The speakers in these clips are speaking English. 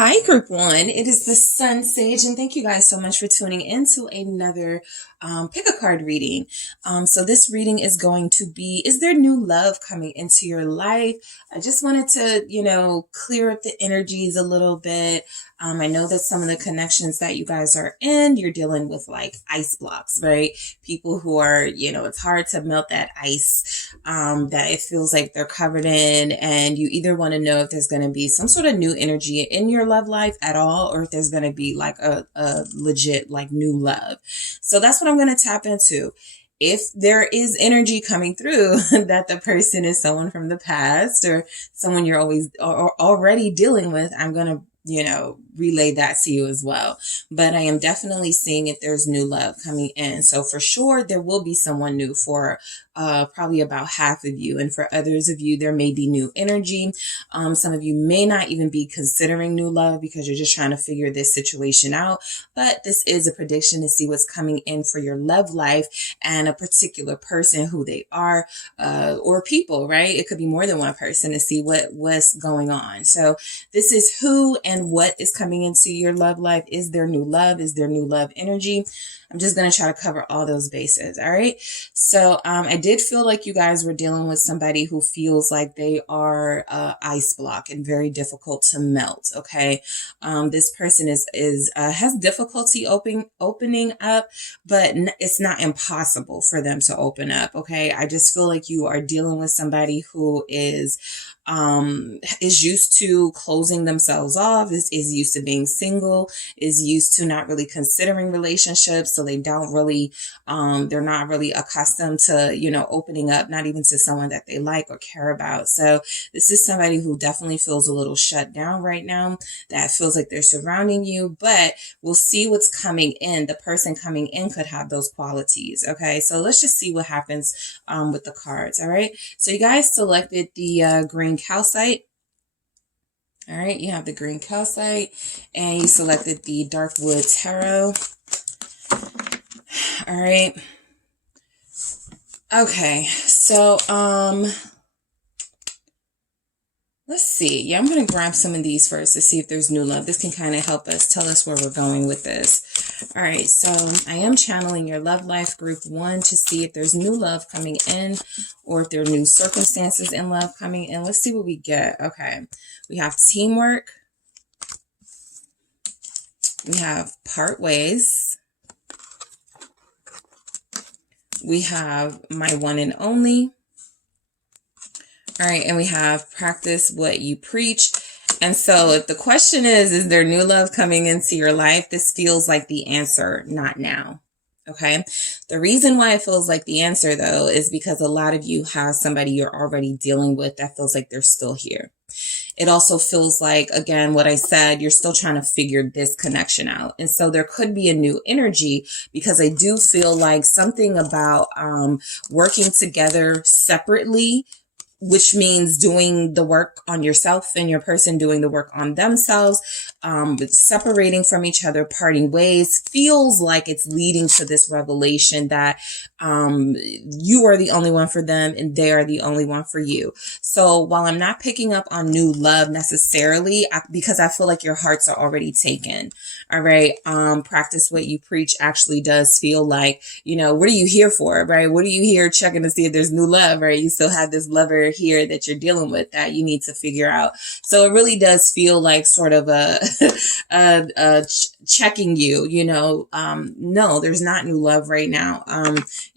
Hi, Group One. It is the Sun Sage, and thank you guys so much for tuning in to another pick a card reading. So this reading is going to be, is there new love coming into your life? I just wanted to, clear up the energies a little bit. I know that some of the connections that you guys are in, you're dealing with like ice blocks, right? People who are, it's hard to melt that ice, that it feels like they're covered in, and you either want to know if there's going to be some sort of new energy in your love life at all, or if there's going to be like a legit like new love. So that's what I'm going to tap into. If there is energy coming through that the person is someone from the past or someone you're already dealing with, I'm going to relay that to you as well. But I am definitely seeing if there's new love coming in. So for sure, there will be someone new for probably about half of you. And for others of you, there may be new energy. Some of you may not even be considering new love because you're just trying to figure this situation out. But this is a prediction to see what's coming in for your love life and a particular person, who they are, or people, right? It could be more than one person, to see what's going on. So this is who and what is coming into your love life. Is there new love? Is there new love energy? I'm just going to try to cover all those bases. All right. So I did feel like you guys were dealing with somebody who feels like they are ice block and very difficult to melt. Okay. This person has difficulty opening up, but it's not impossible for them to open up. Okay. I just feel like you are dealing with somebody who is used to closing themselves off, is used to being single, is used to not really considering relationships. So they don't really, they're not really accustomed to, opening up, not even to someone that they like or care about. So this is somebody who definitely feels a little shut down right now, that feels like they're surrounding you, but we'll see what's coming in. The person coming in could have those qualities. Okay. So let's just see what happens, with the cards. All right. So you guys selected the, green calcite. All right, you have the green calcite, and you selected the dark wood tarot. All right. Okay, so let's see. Yeah, I'm going to grab some of these first to see if there's new love. This can kind of help us, tell us where we're going with this. All right, so I am channeling your love life, Group One, to see if there's new love coming in or if there are new circumstances in love coming in. Let's see what we get. Okay, we have teamwork. We have part ways. We have my one and only. All right, and we have practice what you preach. And so if the question is there new love coming into your life? This feels like the answer, not now. Okay. The reason why it feels like the answer, though, is because a lot of you have somebody you're already dealing with that feels like they're still here. It also feels like, again, what I said, you're still trying to figure this connection out. And so there could be a new energy, because I do feel like something about working together separately, which means doing the work on yourself and your person doing the work on themselves, but separating from each other, parting ways, feels like it's leading to this revelation that you are the only one for them and they are the only one for you. So while I'm not picking up on new love necessarily, because I feel like your hearts are already taken. All right. Practice what you preach actually does feel like, what are you here for? Right? What are you here checking to see if there's new love? Right? You still have this lover here that you're dealing with that you need to figure out. So it really does feel like sort of a checking you, no, there's not new love right now.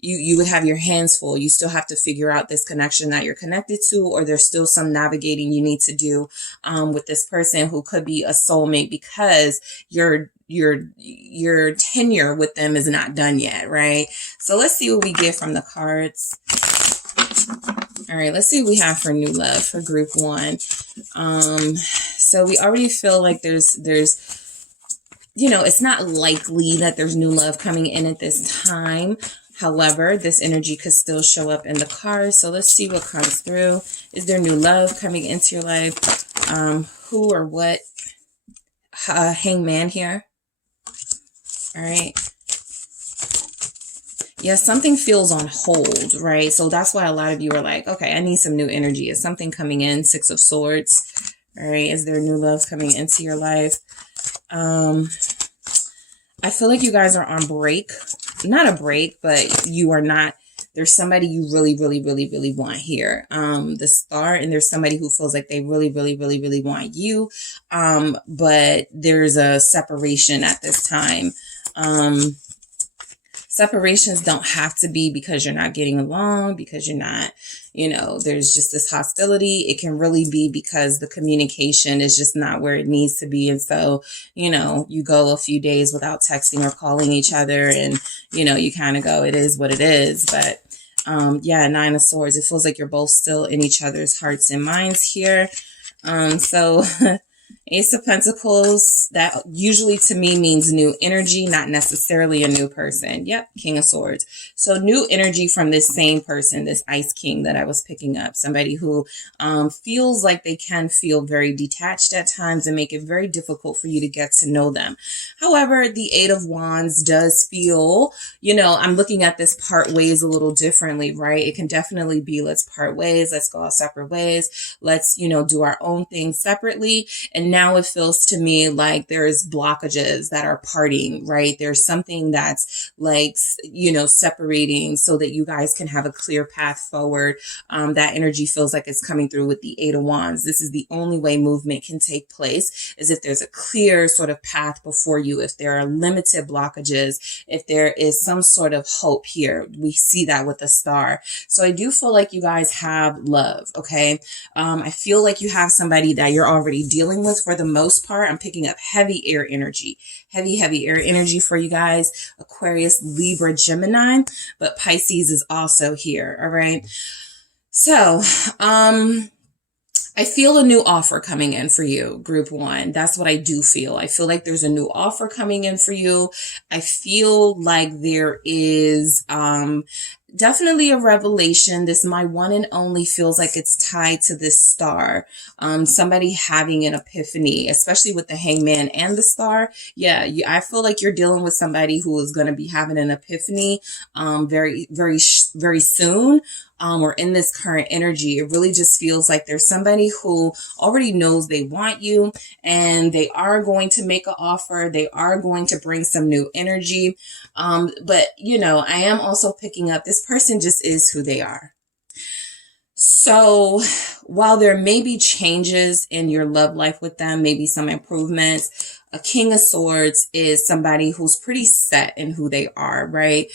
You would have your hands full. You still have to figure out this connection that you're connected to, or there's still some navigating you need to do with this person who could be a soulmate, because your tenure with them is not done yet, right? So let's see what we get from the cards. All right, let's see what we have for new love for Group One. So we already feel like there's it's not likely that there's new love coming in at this time. However, this energy could still show up in the cards. So let's see what comes through. Is there new love coming into your life? Who or what? Hangman here. All right. Yeah, something feels on hold, right? So that's why a lot of you are like, okay, I need some new energy. Is something coming in? Six of Swords. All right. Is there new love coming into your life? I feel like you guys are on break. Not a break, but you are not. There's somebody you really, really, really, really want here. The Star, and there's somebody who feels like they really, really, really, really want you. But there's a separation at this time. Separations don't have to be because you're not getting along, because you're not, there's just this hostility. It can really be because the communication is just not where it needs to be. And so, you go a few days without texting or calling each other, and, you kind of go, it is what it is. But yeah, Nine of Swords, it feels like you're both still in each other's hearts and minds here. So Ace of Pentacles, that usually to me means new energy, not necessarily a new person. Yep, King of Swords. So new energy from this same person, this Ice King that I was picking up. Somebody who feels like they can feel very detached at times and make it very difficult for you to get to know them. However, the Eight of Wands does feel, I'm looking at this part ways a little differently, right? It can definitely be let's part ways, let's go our separate ways, let's, do our own thing separately. And now it feels to me like there's blockages that are parting, right? There's something that's like, separating so that you guys can have a clear path forward. That energy feels like it's coming through with the Eight of Wands. This is the only way movement can take place, is if there's a clear sort of path before you, if there are limited blockages, if there is some sort of hope here. We see that with the Star. So I do feel like you guys have love, okay? I feel like you have somebody that you're already dealing with for the most part. I'm picking up heavy air energy, heavy air energy for you guys. Aquarius, Libra, Gemini, but Pisces is also here. All right. So, I feel a new offer coming in for you, group one. That's what I do feel. I feel like there's a new offer coming in for you. I feel like there is, definitely a revelation. This my one and only feels like it's tied to this Star. Somebody having an epiphany, especially with the Hangman and the Star. Yeah, I feel like you're dealing with somebody who is going to be having an epiphany very, very, very soon. Or in this current energy. It really just feels like there's somebody who already knows they want you, and they are going to make an offer. They are going to bring some new energy. But I am also picking up this person just is who they are. So while there may be changes in your love life with them, maybe some improvements, a King of Swords is somebody who's pretty set in who they are, right?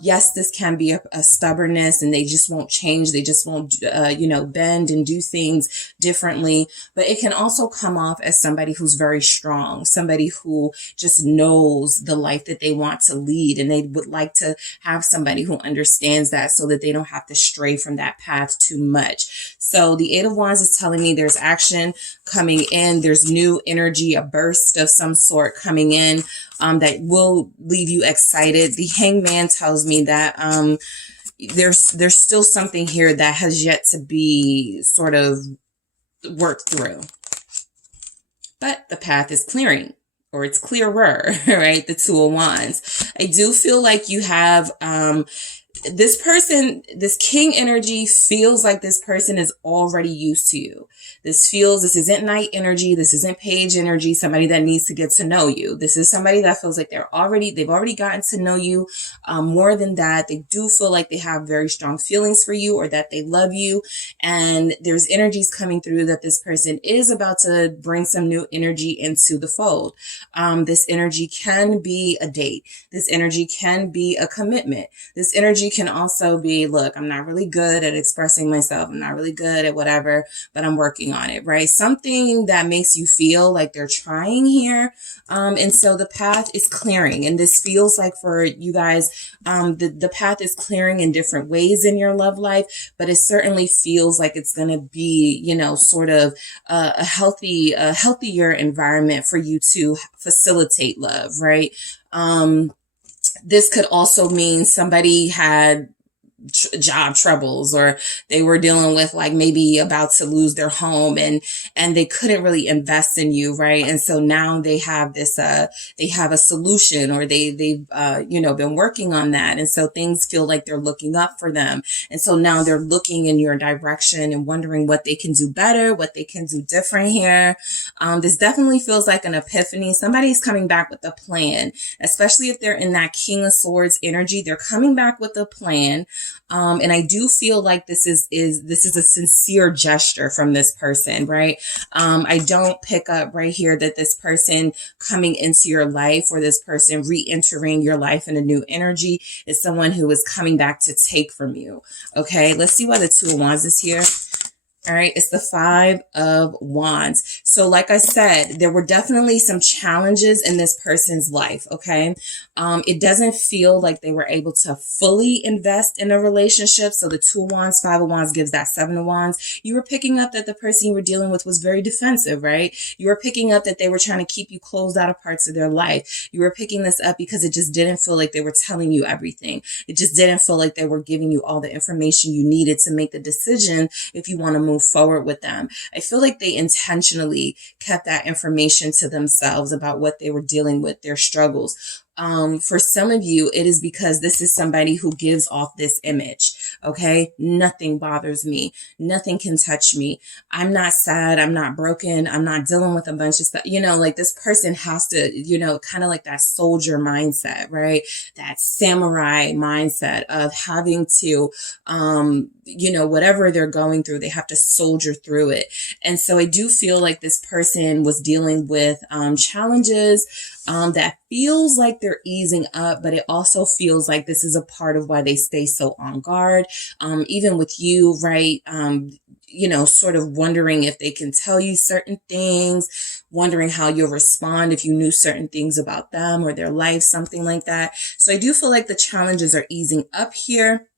Yes, this can be a stubbornness, and they just won't change. They just won't, bend and do things differently. But it can also come off as somebody who's very strong, somebody who just knows the life that they want to lead. And they would like to have somebody who understands that so that they don't have to stray from that path too much. So the Eight of Wands is telling me there's action coming in. There's new energy, a burst of some sort coming in that will leave you excited. The Hangman tells me that there's still something here that has yet to be sort of worked through. But the path is clearing, or it's clearer, right? The Two of Wands. I do feel like you have this person, this King energy feels like this person is already used to you. This isn't Knight energy. This isn't Page energy, somebody that needs to get to know you. This is somebody that feels like they've already gotten to know you. More than that, they do feel like they have very strong feelings for you, or that they love you. And there's energies coming through that this person is about to bring some new energy into the fold. This energy can be a date. This energy can be a commitment. This energy can also be, look, I'm not really good at expressing myself. I'm not really good at whatever, but I'm working on it, right? Something that makes you feel like they're trying here. And so the path is clearing, and this feels like for you guys, the path is clearing in different ways in your love life, but it certainly feels like it's going to be, sort of a healthier environment for you to facilitate love, right? This could also mean somebody had job troubles, or they were dealing with like maybe about to lose their home, and they couldn't really invest in you, right? And so now they have this they have a solution, or they've been working on that, and so things feel like they're looking up for them, and so now they're looking in your direction and wondering what they can do better, what they can do different here. This definitely feels like an epiphany. Somebody's coming back with a plan, especially if they're in that King of Swords energy. They're coming back with a plan. And I do feel like this is a sincere gesture from this person, right? I don't pick up right here that this person coming into your life, or this person re-entering your life in a new energy, is someone who is coming back to take from you. Okay, let's see why the Two of Wands is here. All right, it's the Five of Wands. So like I said, there were definitely some challenges in this person's life, okay? It doesn't feel like they were able to fully invest in a relationship. So the Two of Wands, Five of Wands gives that Seven of Wands. You were picking up that the person you were dealing with was very defensive, right? You were picking up that they were trying to keep you closed out of parts of their life. You were picking this up because it just didn't feel like they were telling you everything. It just didn't feel like they were giving you all the information you needed to make the decision if you want to move forward with them. I feel like they intentionally kept that information to themselves about what they were dealing with, their struggles. For some of you, it is because this is somebody who gives off this image. Okay. Nothing bothers me. Nothing can touch me. I'm not sad. I'm not broken. I'm not dealing with a bunch of stuff. Like this person has to, kind of like that soldier mindset, right? That samurai mindset of having to, whatever they're going through, they have to soldier through it. And so I do feel like this person was dealing with, challenges, that feels like they're easing up, but it also feels like this is a part of why they stay so on guard. Even with you, right? Sort of wondering if they can tell you certain things, wondering how you'll respond if you knew certain things about them or their life, something like that. So I do feel like the challenges are easing up here.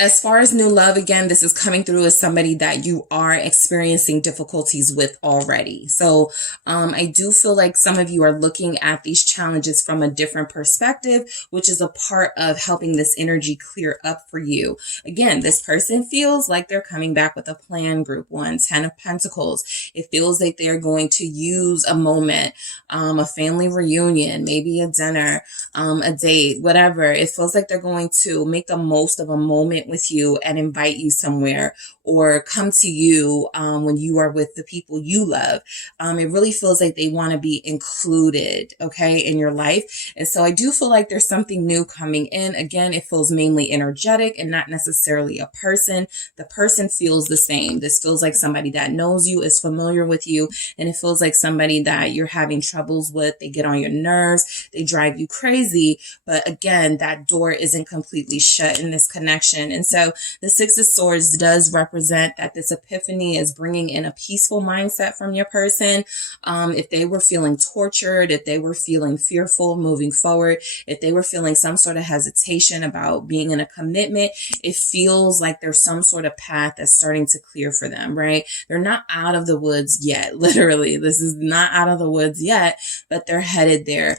As far as new love, again, this is coming through as somebody that you are experiencing difficulties with already. So I do feel like some of you are looking at these challenges from a different perspective, which is a part of helping this energy clear up for you. Again, this person feels like they're coming back with a plan, group one, 10 of Pentacles. It feels like they're going to use a moment, a family reunion, maybe a dinner, a date, whatever. It feels like they're going to make the most of a moment with you and invite you somewhere, or come to you when you are with the people you love. It really feels like they want to be included, okay, in your life. And so I do feel like there's something new coming in. Again, it feels mainly energetic and not necessarily a person. The person feels the same. This feels like somebody that knows you, is familiar with you, and it feels like somebody that you're having troubles with. They get on your nerves, they drive you crazy. But again, that door isn't completely shut in this connection. And so the Six of Swords does represent that this epiphany is bringing in a peaceful mindset from your person. If they were feeling tortured, if they were feeling fearful moving forward, if they were feeling some sort of hesitation about being in a commitment, it feels like there's some sort of path that's starting to clear for them, right? They're not out of the woods yet. Literally, this is not out of the woods yet, but they're headed there.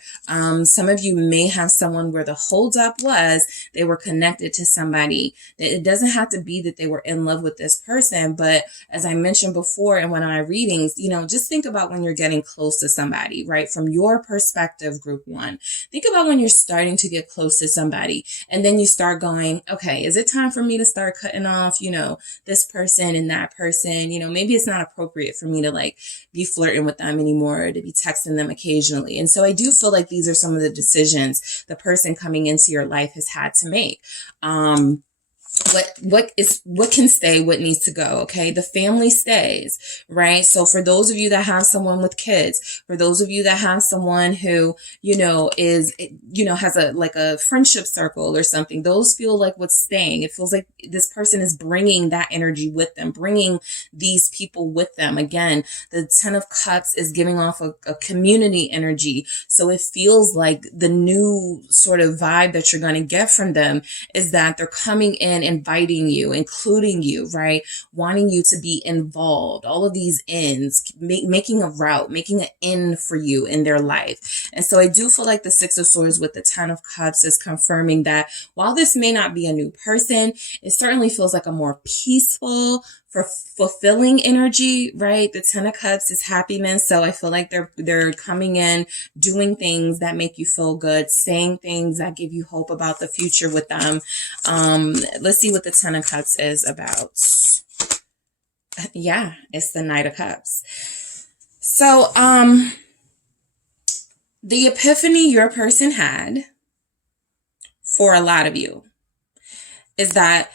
Some of you may have someone where the holdup was they were connected to somebody. It doesn't have to be that they were in love with this person, but as I mentioned before in one of my readings, just think about when you're getting close to somebody, right? From your perspective, group one, think about when you're starting to get close to somebody, and then you start going, okay, is it time for me to start cutting off, this person and that person? Maybe it's not appropriate for me to like be flirting with them anymore, or to be texting them occasionally. And so I do feel like these are some of the decisions the person coming into your life has had to make. What can stay, what needs to go. Okay. The family stays, right? So for those of you that have someone with kids, for those of you that have someone who, has a friendship circle or something, those feel like what's staying. It feels like this person is bringing that energy with them, bringing these people with them. Again, the 10 of Cups is giving off a community energy. So it feels like the new sort of vibe that you're going to get from them is that they're coming in and inviting you, including you, right? Wanting you to be involved, all of these ends, making a route, making an end for you in their life. And so I do feel like the Six of Swords with the Ten of Cups is confirming that while this may not be a new person, it certainly feels like a more peaceful, for fulfilling energy, right? The Ten of Cups is happiness. So I feel like they're coming in, doing things that make you feel good, saying things that give you hope about the future with them. Let's see what the Ten of Cups is about. Yeah, it's the Knight of Cups. So, the epiphany your person had for a lot of you is that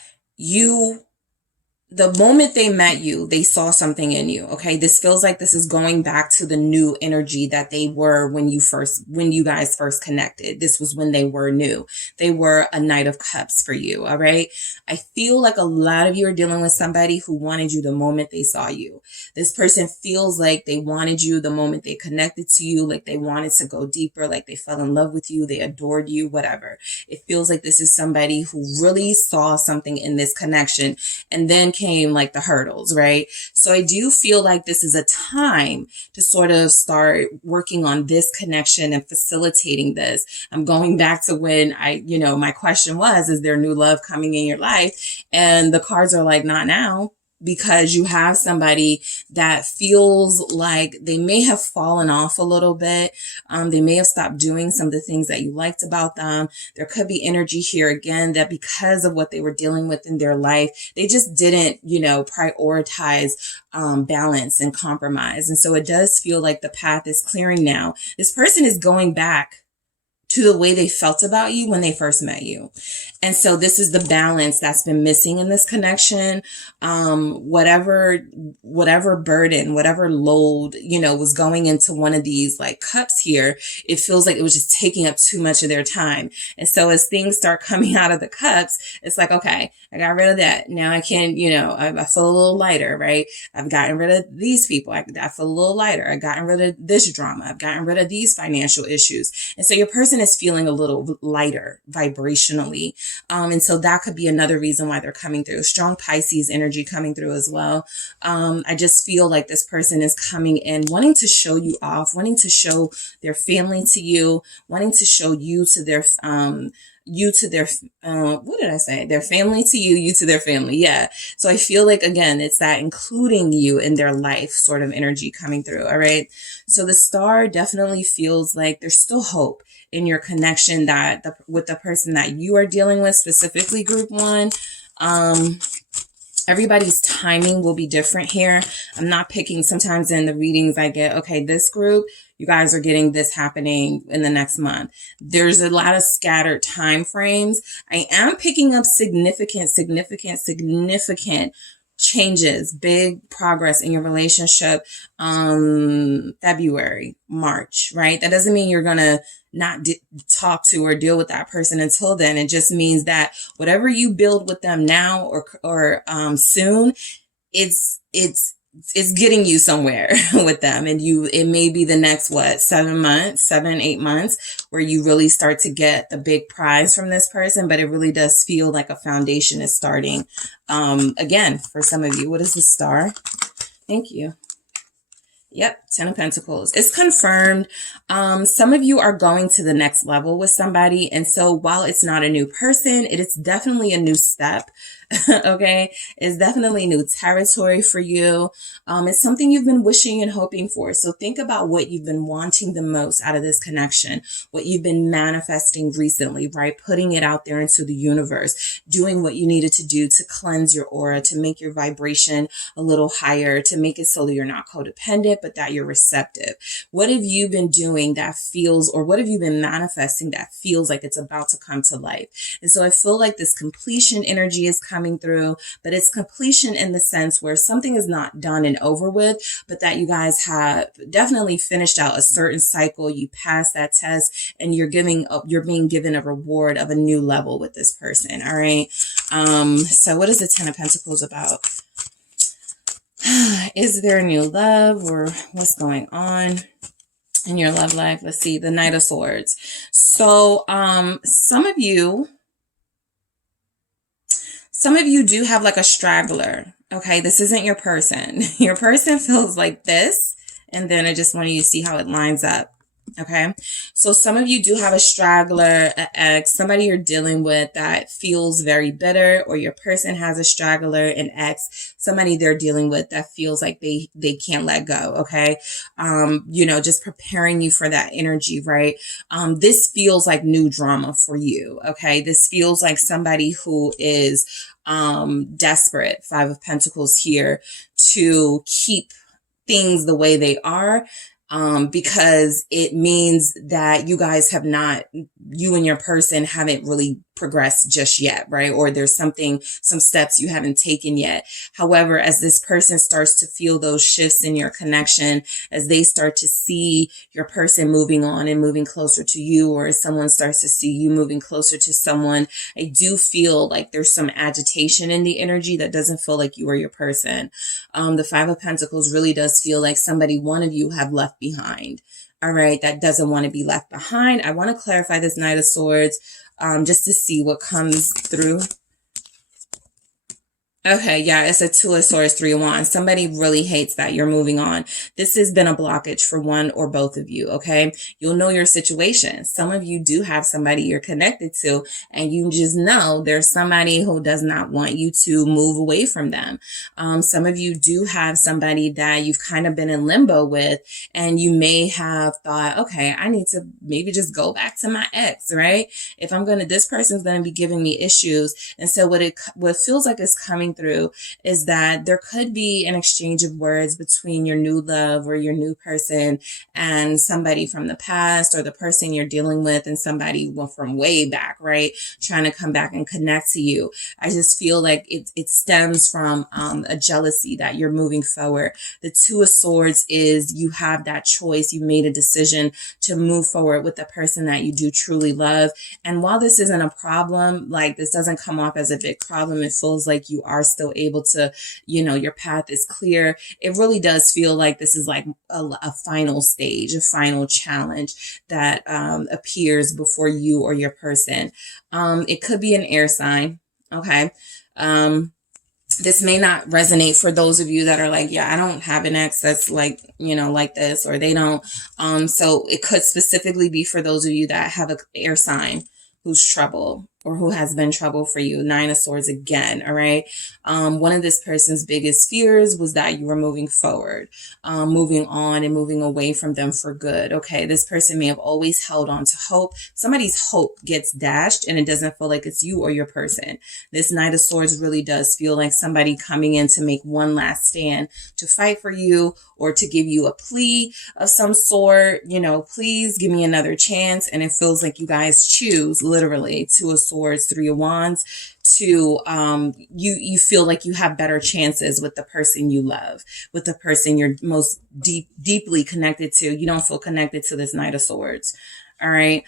the moment they met you, they saw something in you. Okay. This feels like this is going back to the new energy that they were when you guys first connected. This was when they were new. They were a Knight of Cups for you. All right. I feel like a lot of you are dealing with somebody who wanted you the moment they saw you. This person feels like they wanted you the moment they connected to you, like they wanted to go deeper, like they fell in love with you, they adored you, whatever. It feels like this is somebody who really saw something in this connection, and then came like the hurdles, right? So I do feel like this is a time to sort of start working on this connection and facilitating this. I'm going back to when my question was, is there new love coming in your life? And the cards are like, not now. Because you have somebody that feels like they may have fallen off a little bit. They may have stopped doing some of the things that you liked about them. There could be energy here again that because of what they were dealing with in their life, they just didn't, prioritize balance and compromise. And so it does feel like the path is clearing now. This person is going back to the way they felt about you when they first met you. And so this is the balance that's been missing in this connection. Whatever burden, whatever load, was going into one of these like cups here, it feels like it was just taking up too much of their time. And so as things start coming out of the cups, it's like, okay, I got rid of that. Now I can, I feel a little lighter, right? I've gotten rid of these people. I feel a little lighter. I've gotten rid of this drama. I've gotten rid of these financial issues. And so your person is feeling a little lighter vibrationally. And so that could be another reason why they're coming through. Strong Pisces energy coming through as well. I just feel like this person is coming in, wanting to show you off, wanting to show their family to you, wanting to show you to their, what did I say? Their family to you, you to their family. Yeah. So I feel like, again, it's that including you in their life sort of energy coming through. All right. So the star definitely feels like there's still hope in your connection with the person that you are dealing with, specifically group one. Everybody's timing will be different here. I'm not picking, sometimes in the readings I get, okay, this group, you guys are getting this happening in the next month. There's a lot of scattered time frames. I am picking up significant changes, big progress in your relationship, February, March, right? That doesn't mean you're going to not talk to or deal with that person until then. It just means that whatever you build with them now or soon, it's getting you somewhere with them. And it may be the next, 7-8 months where you really start to get the big prize from this person. But it really does feel like a foundation is starting. Again, for some of you, what is the star? Thank you. Yep, Ten of Pentacles. It's confirmed. Some of you are going to the next level with somebody. And so while it's not a new person, it is definitely a new step. Okay. It's definitely new territory for you. It's something you've been wishing and hoping for. So think about what you've been wanting the most out of this connection, what you've been manifesting recently, right? Putting it out there into the universe, doing what you needed to do to cleanse your aura, to make your vibration a little higher, to make it so that you're not codependent, but that you're receptive. What have you been doing that feels, or what have you been manifesting that feels like it's about to come to life? And so I feel like this completion energy is coming through, but it's completion in the sense where something is not done and over with, but that you guys have definitely finished out a certain cycle. You passed that test and you're being given a reward of a new level with this person. All right. So what is the Ten of Pentacles about? Is there new love, or what's going on in your love life? Let's see, the Knight of Swords. So some of you Some of you do have like a straggler. Okay, this isn't your person. Your person feels like this, and then I just want you to see how it lines up. Okay, so some of you do have a straggler, an ex, somebody you're dealing with that feels very bitter, or your person has a straggler, an ex, somebody they're dealing with that feels like they can't let go. Okay, you know, just preparing you for that energy, right? This feels like new drama for you. Okay, this feels like somebody who is desperate, Five of Pentacles here, to keep things the way they are, because it means that you guys have not, you and your person haven't really progressed just yet, right? Or there's some steps you haven't taken yet. However, as this person starts to feel those shifts in your connection, as they start to see your person moving on and moving closer to you, or as someone starts to see you moving closer to someone, I do feel like there's some agitation in the energy that doesn't feel like you or your person. The Five of Pentacles really does feel like somebody, one of you, have left behind. All right, that doesn't want to be left behind. I want to clarify this Knight of Swords, just to see what comes through. Okay, yeah, it's a Two of Swords, Three of Wands. Somebody really hates that you're moving on. This has been a blockage for one or both of you, okay? You'll know your situation. Some of you do have somebody you're connected to, and you just know there's somebody who does not want you to move away from them. Some of you do have somebody that you've kind of been in limbo with, and you may have thought, okay, I need to maybe just go back to my ex, right? If I'm this person's going to be giving me issues. And so what feels like is coming through is that there could be an exchange of words between your new love or your new person and somebody from the past, or the person you're dealing with and somebody from way back, right? Trying to come back and connect to you. I just feel like it stems from a jealousy that you're moving forward. The Two of Swords is you have that choice. You made a decision to move forward with the person that you do truly love. And while this isn't a problem, like this doesn't come off as a big problem, it feels like you are still able to, you know, your path is clear. It really does feel like this is like a final stage, a final challenge that appears before you or your person. It could be an air sign. Okay. This may not resonate for those of you that are like, yeah, I don't have an ex that's like, you know, like this, or they don't. So it could specifically be for those of you that have an air sign who's trouble, or who has been trouble for you. Nine of Swords again, all right? One of this person's biggest fears was that you were moving forward, moving on and moving away from them for good, okay? This person may have always held on to hope. Somebody's hope gets dashed and it doesn't feel like it's you or your person. This Knight of Swords really does feel like somebody coming in to make one last stand, to fight for you, or to give you a plea of some sort, you know, please give me another chance. And it feels like you guys choose, literally, Two of Swords, Three of Wands, to you feel like you have better chances with the person you love, with the person you're most deeply connected to. You don't feel connected to this Knight of Swords. All right.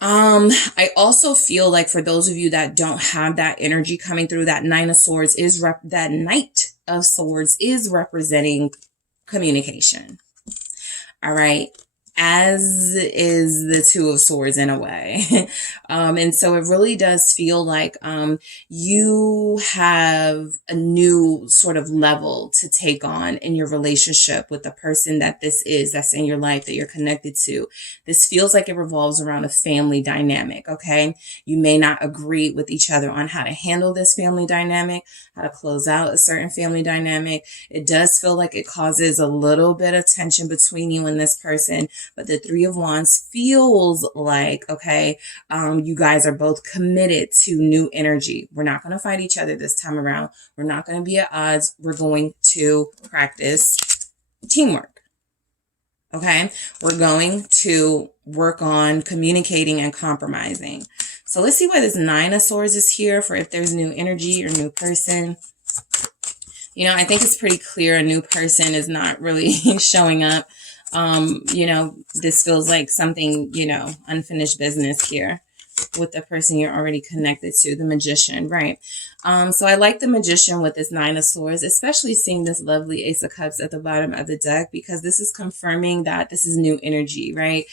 I also feel like for those of you that don't have that energy coming through, that Nine of Swords is that Knight of Swords is representing communication. All right. As is the Two of Swords in a way. And so it really does feel like you have a new sort of level to take on in your relationship with the person that that's in your life, that you're connected to. This feels like it revolves around a family dynamic, okay? You may not agree with each other on how to handle this family dynamic, how to close out a certain family dynamic. It does feel like it causes a little bit of tension between you and this person. But the Three of Wands feels like, okay, you guys are both committed to new energy. We're not going to fight each other this time around. We're not going to be at odds. We're going to practice teamwork. Okay, we're going to work on communicating and compromising. So let's see why this Nine of Swords is here, for if there's new energy or new person. You know, I think it's pretty clear a new person is not really showing up. You know, this feels like something, you know, unfinished business here with the person you're already connected to, the Magician, right? So I like the Magician with this Nine of Swords, especially seeing this lovely Ace of Cups at the bottom of the deck, because this is confirming that this is new energy, right?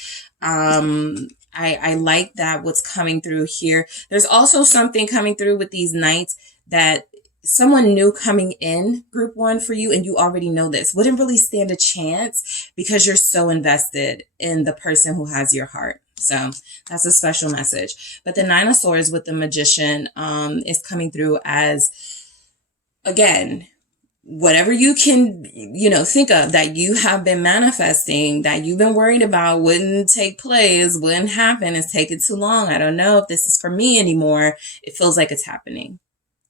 I like that what's coming through here. There's also something coming through with these Knights that someone new coming in group one for you, and you already know this, wouldn't really stand a chance because you're so invested in the person who has your heart. So that's a special message. But the Nine of Swords with the Magician is coming through as, again, whatever you can, think of that you have been manifesting, that you've been worried about wouldn't take place, wouldn't happen, it's taken too long. I don't know if this is for me anymore. It feels like it's happening.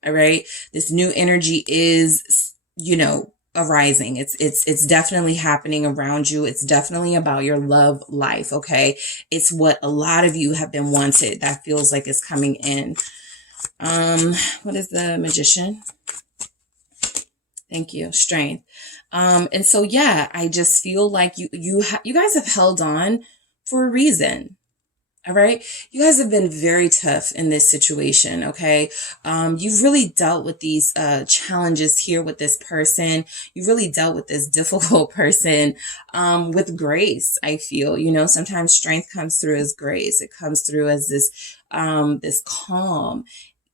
All right. This new energy is, arising. It's definitely happening around you. It's definitely about your love life. Okay. It's what a lot of you have been wanted. That feels like it's coming in. What is the Magician? Thank you. Strength. And so, yeah, I just feel like you guys have held on for a reason. All right. You guys have been very tough in this situation. Okay. You've really dealt with these, challenges here with this person. You've really dealt with this difficult person, with grace. I feel, sometimes strength comes through as grace. It comes through as this calm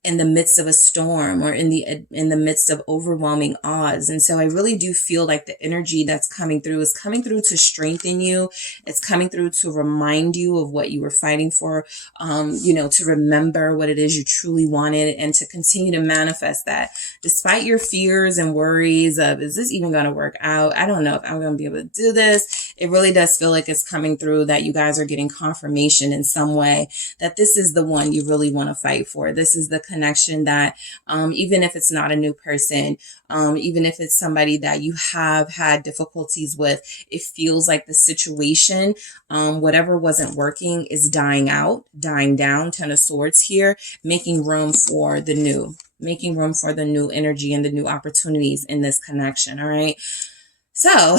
in the midst of a storm, or in the midst of overwhelming odds. And so I really do feel like the energy that's coming through is coming through to strengthen you. It's coming through to remind you of what you were fighting for, to remember what it is you truly wanted, and to continue to manifest that despite your fears and worries of, is this even going to work out? I don't know if I'm going to be able to do this. It really does feel like it's coming through that you guys are getting confirmation in some way that this is the one you really want to fight for. This is the connection that, even if it's not a new person, even if it's somebody that you have had difficulties with, it feels like the situation, whatever wasn't working is dying out, dying down. Ten of Swords here, making room for the new, energy and the new opportunities in this connection. All right. So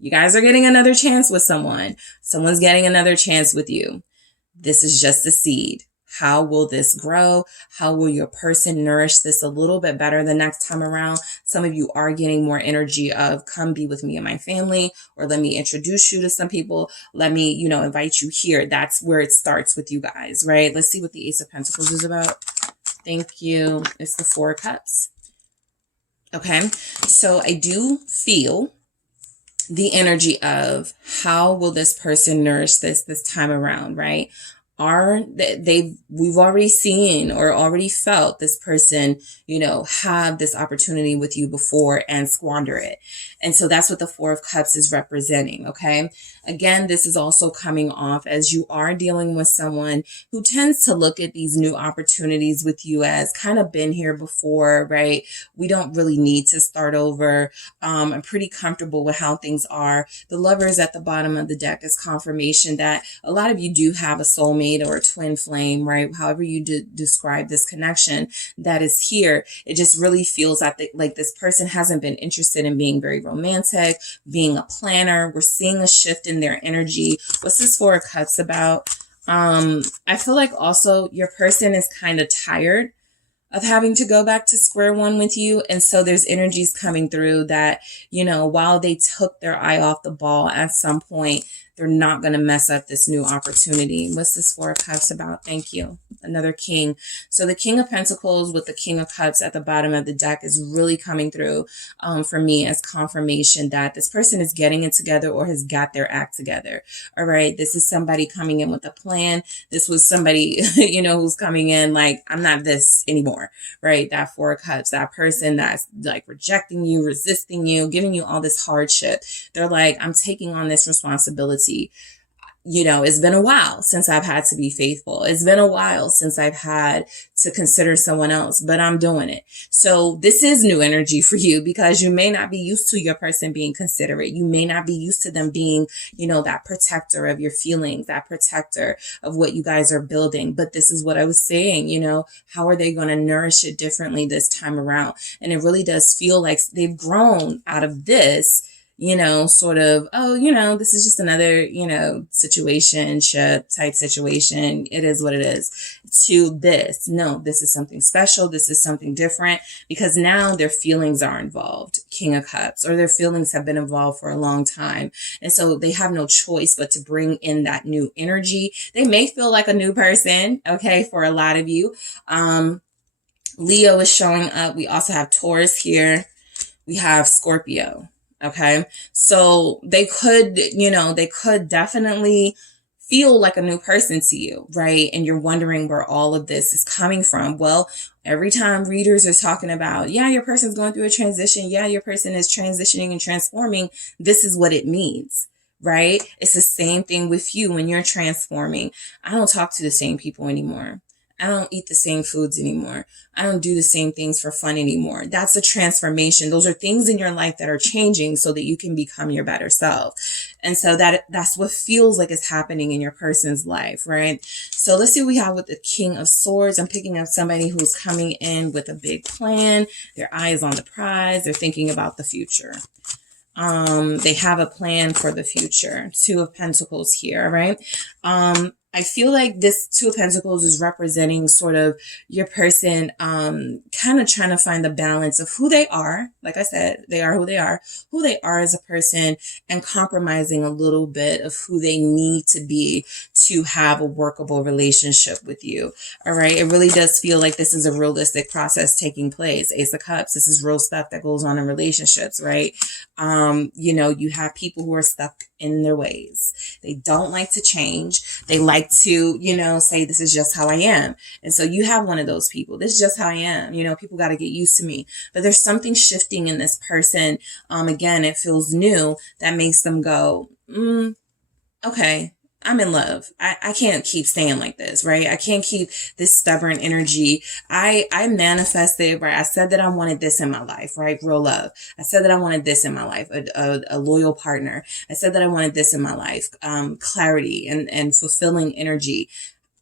you guys are getting another chance with someone. Someone's getting another chance with you. This is just a seed. How will this grow? How will your person nourish this a little bit better the next time around? Some of you are getting more energy of, come be with me and my family, or let me introduce you to some people. Let me, invite you here. That's where it starts with you guys, right? Let's see what the Ace of Pentacles is about. Thank you. It's the Four of Cups. Okay. So I do feel the energy of, how will this person nourish this time around, right? We've already seen or already felt this person, have this opportunity with you before and squander it. And so that's what the Four of Cups is representing. Okay. Again, this is also coming off as you are dealing with someone who tends to look at these new opportunities with you as kind of been here before, right? We don't really need to start over. I'm pretty comfortable with how things are. The Lovers at the bottom of the deck is confirmation that a lot of you do have a soulmate or a twin flame, right? However you describe this connection that is here. It just really feels like this person hasn't been interested in being very romantic, being a planner. We're seeing a shift in their energy. What's this Four of Cups about? I feel like also your person is kind of tired of having to go back to square one with you. And so there's energies coming through that, while they took their eye off the ball at some point, they're not going to mess up this new opportunity. What's this Four of Cups about? Thank you. Another King. So the King of Pentacles with the King of Cups at the bottom of the deck is really coming through for me as confirmation that this person is getting it together or has got their act together. All right. This is somebody coming in with a plan. This was somebody, who's coming in like, I'm not this anymore, right? That Four of Cups, that person that's like rejecting you, resisting you, giving you all this hardship. They're like, I'm taking on this responsibility. It's been a while since I've had to be faithful. It's been a while since I've had to consider someone else, but I'm doing it. So this is new energy for you because you may not be used to your person being considerate. You may not be used to them being, that protector of your feelings, that protector of what you guys are building. But this is what I was saying, how are they going to nourish it differently this time around? And it really does feel like they've grown out of this, you know, sort of, oh, you know, this is just another, you know, situationship type situation. It is what it is, to this. No, this is something special. This is something different, because now their feelings are involved. King of Cups, or their feelings have been involved for a long time. And so they have no choice but to bring in that new energy. They may feel like a new person, okay, for a lot of you. Leo is showing up. We also have Taurus here. We have Scorpio. Okay. So they could, you know, they could definitely feel like a new person to you, right? And you're wondering where all of this is coming from. Well, every time readers are talking about, yeah, your person's going through a transition. Yeah, your person is transitioning and transforming. This is what it means, right? It's the same thing with you when you're transforming. I don't talk to the same people anymore. I don't eat the same foods anymore. I don't do the same things for fun anymore. That's a transformation. Those are things in your life that are changing so that you can become your better self. And so that's what feels like is happening in your person's life, right? So let's see what we have with the King of Swords. I'm picking up somebody who's coming in with a big plan. Their eye is on the prize. They're thinking about the future. They have a plan for the future. Two of Pentacles here, right? I feel like this Two of Pentacles is representing sort of your person, kind of trying to find the balance of who they are. Like I said, they are who they are as a person, and compromising a little bit of who they need to be to have a workable relationship with you. All right. It really does feel like this is a realistic process taking place. Ace of Cups. This is real stuff that goes on in relationships, right? You know, you have people who are stuck in their ways. They don't like to change. They like to, you know, say, this is just how I am. And so you have one of those people. This is just how I am. You know, people got to get used to me. But there's something shifting in this person. Again, it feels new, that makes them go, okay, I'm in love. I can't keep staying like this, right? I can't keep this stubborn energy. I manifested, right? I said that I wanted this in my life, right? Real love. I said that I wanted this in my life, a loyal partner. I said that I wanted this in my life, clarity and fulfilling energy.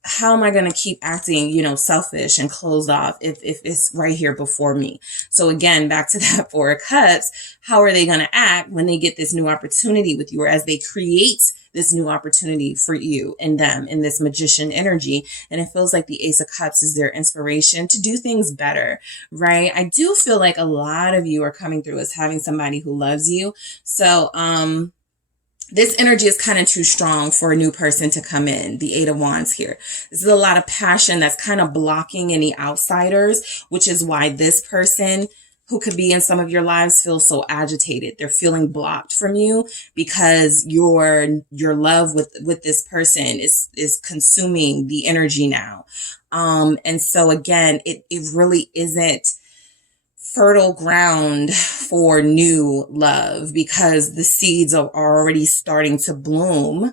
How am I going to keep acting, you know, selfish and closed off if it's right here before me? So again, back to that Four of Cups, how are they going to act when they get this new opportunity with you, or as they create this new opportunity for you and them in this magician energy? And it feels like the Ace of Cups is their inspiration to do things better, right? I do feel like a lot of you are coming through as having somebody who loves you. So, this energy is kind of too strong for a new person to come in. The Eight of Wands here. This is a lot of passion that's kind of blocking any outsiders, which is why this person who could be in some of your lives feels so agitated. They're feeling blocked from you because your love with this person is consuming the energy now. And so again, it really isn't fertile ground for new love, because the seeds are already starting to bloom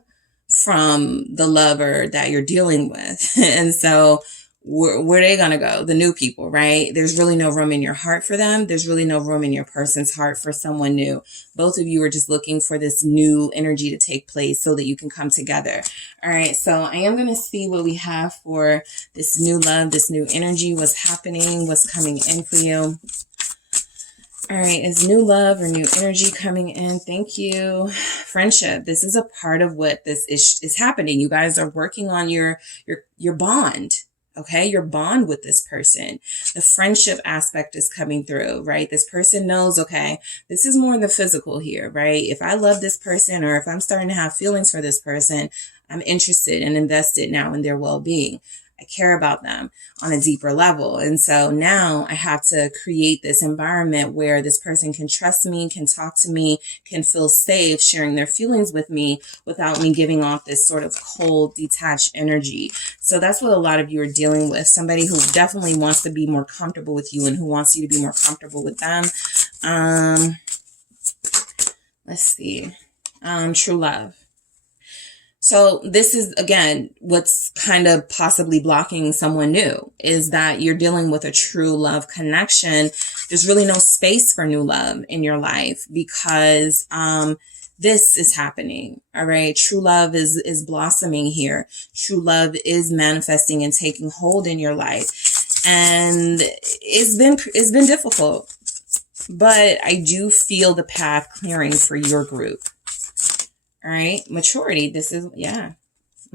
from the lover that you're dealing with. And so where are they going to go? The new people, right? There's really no room in your heart for them. There's really no room in your person's heart for someone new. Both of you are just looking for this new energy to take place so that you can come together. All right. So I am going to see what we have for this new love, this new energy, what's happening, what's coming in for you. All right, is new love or new energy coming in? Thank you. Friendship. This is a part of what this is happening. You guys are working on your bond. Okay, your bond with this person. The friendship aspect is coming through, right? This person knows, okay, this is more the physical here, right? If I love this person, or if I'm starting to have feelings for this person, I'm interested and invested now in their well-being. I care about them on a deeper level. And so now I have to create this environment where this person can trust me, can talk to me, can feel safe sharing their feelings with me without me giving off this sort of cold, detached energy. So that's what a lot of you are dealing with. Somebody who definitely wants to be more comfortable with you and who wants you to be more comfortable with them. Let's see. True love. So this is, again, what's kind of possibly blocking someone new, is that you're dealing with a true love connection. There's really no space for new love in your life because this is happening. All right. True love is blossoming here. True love is manifesting and taking hold in your life. And it's been difficult. but I do feel the path clearing for your group. All right. Maturity. This is, yeah.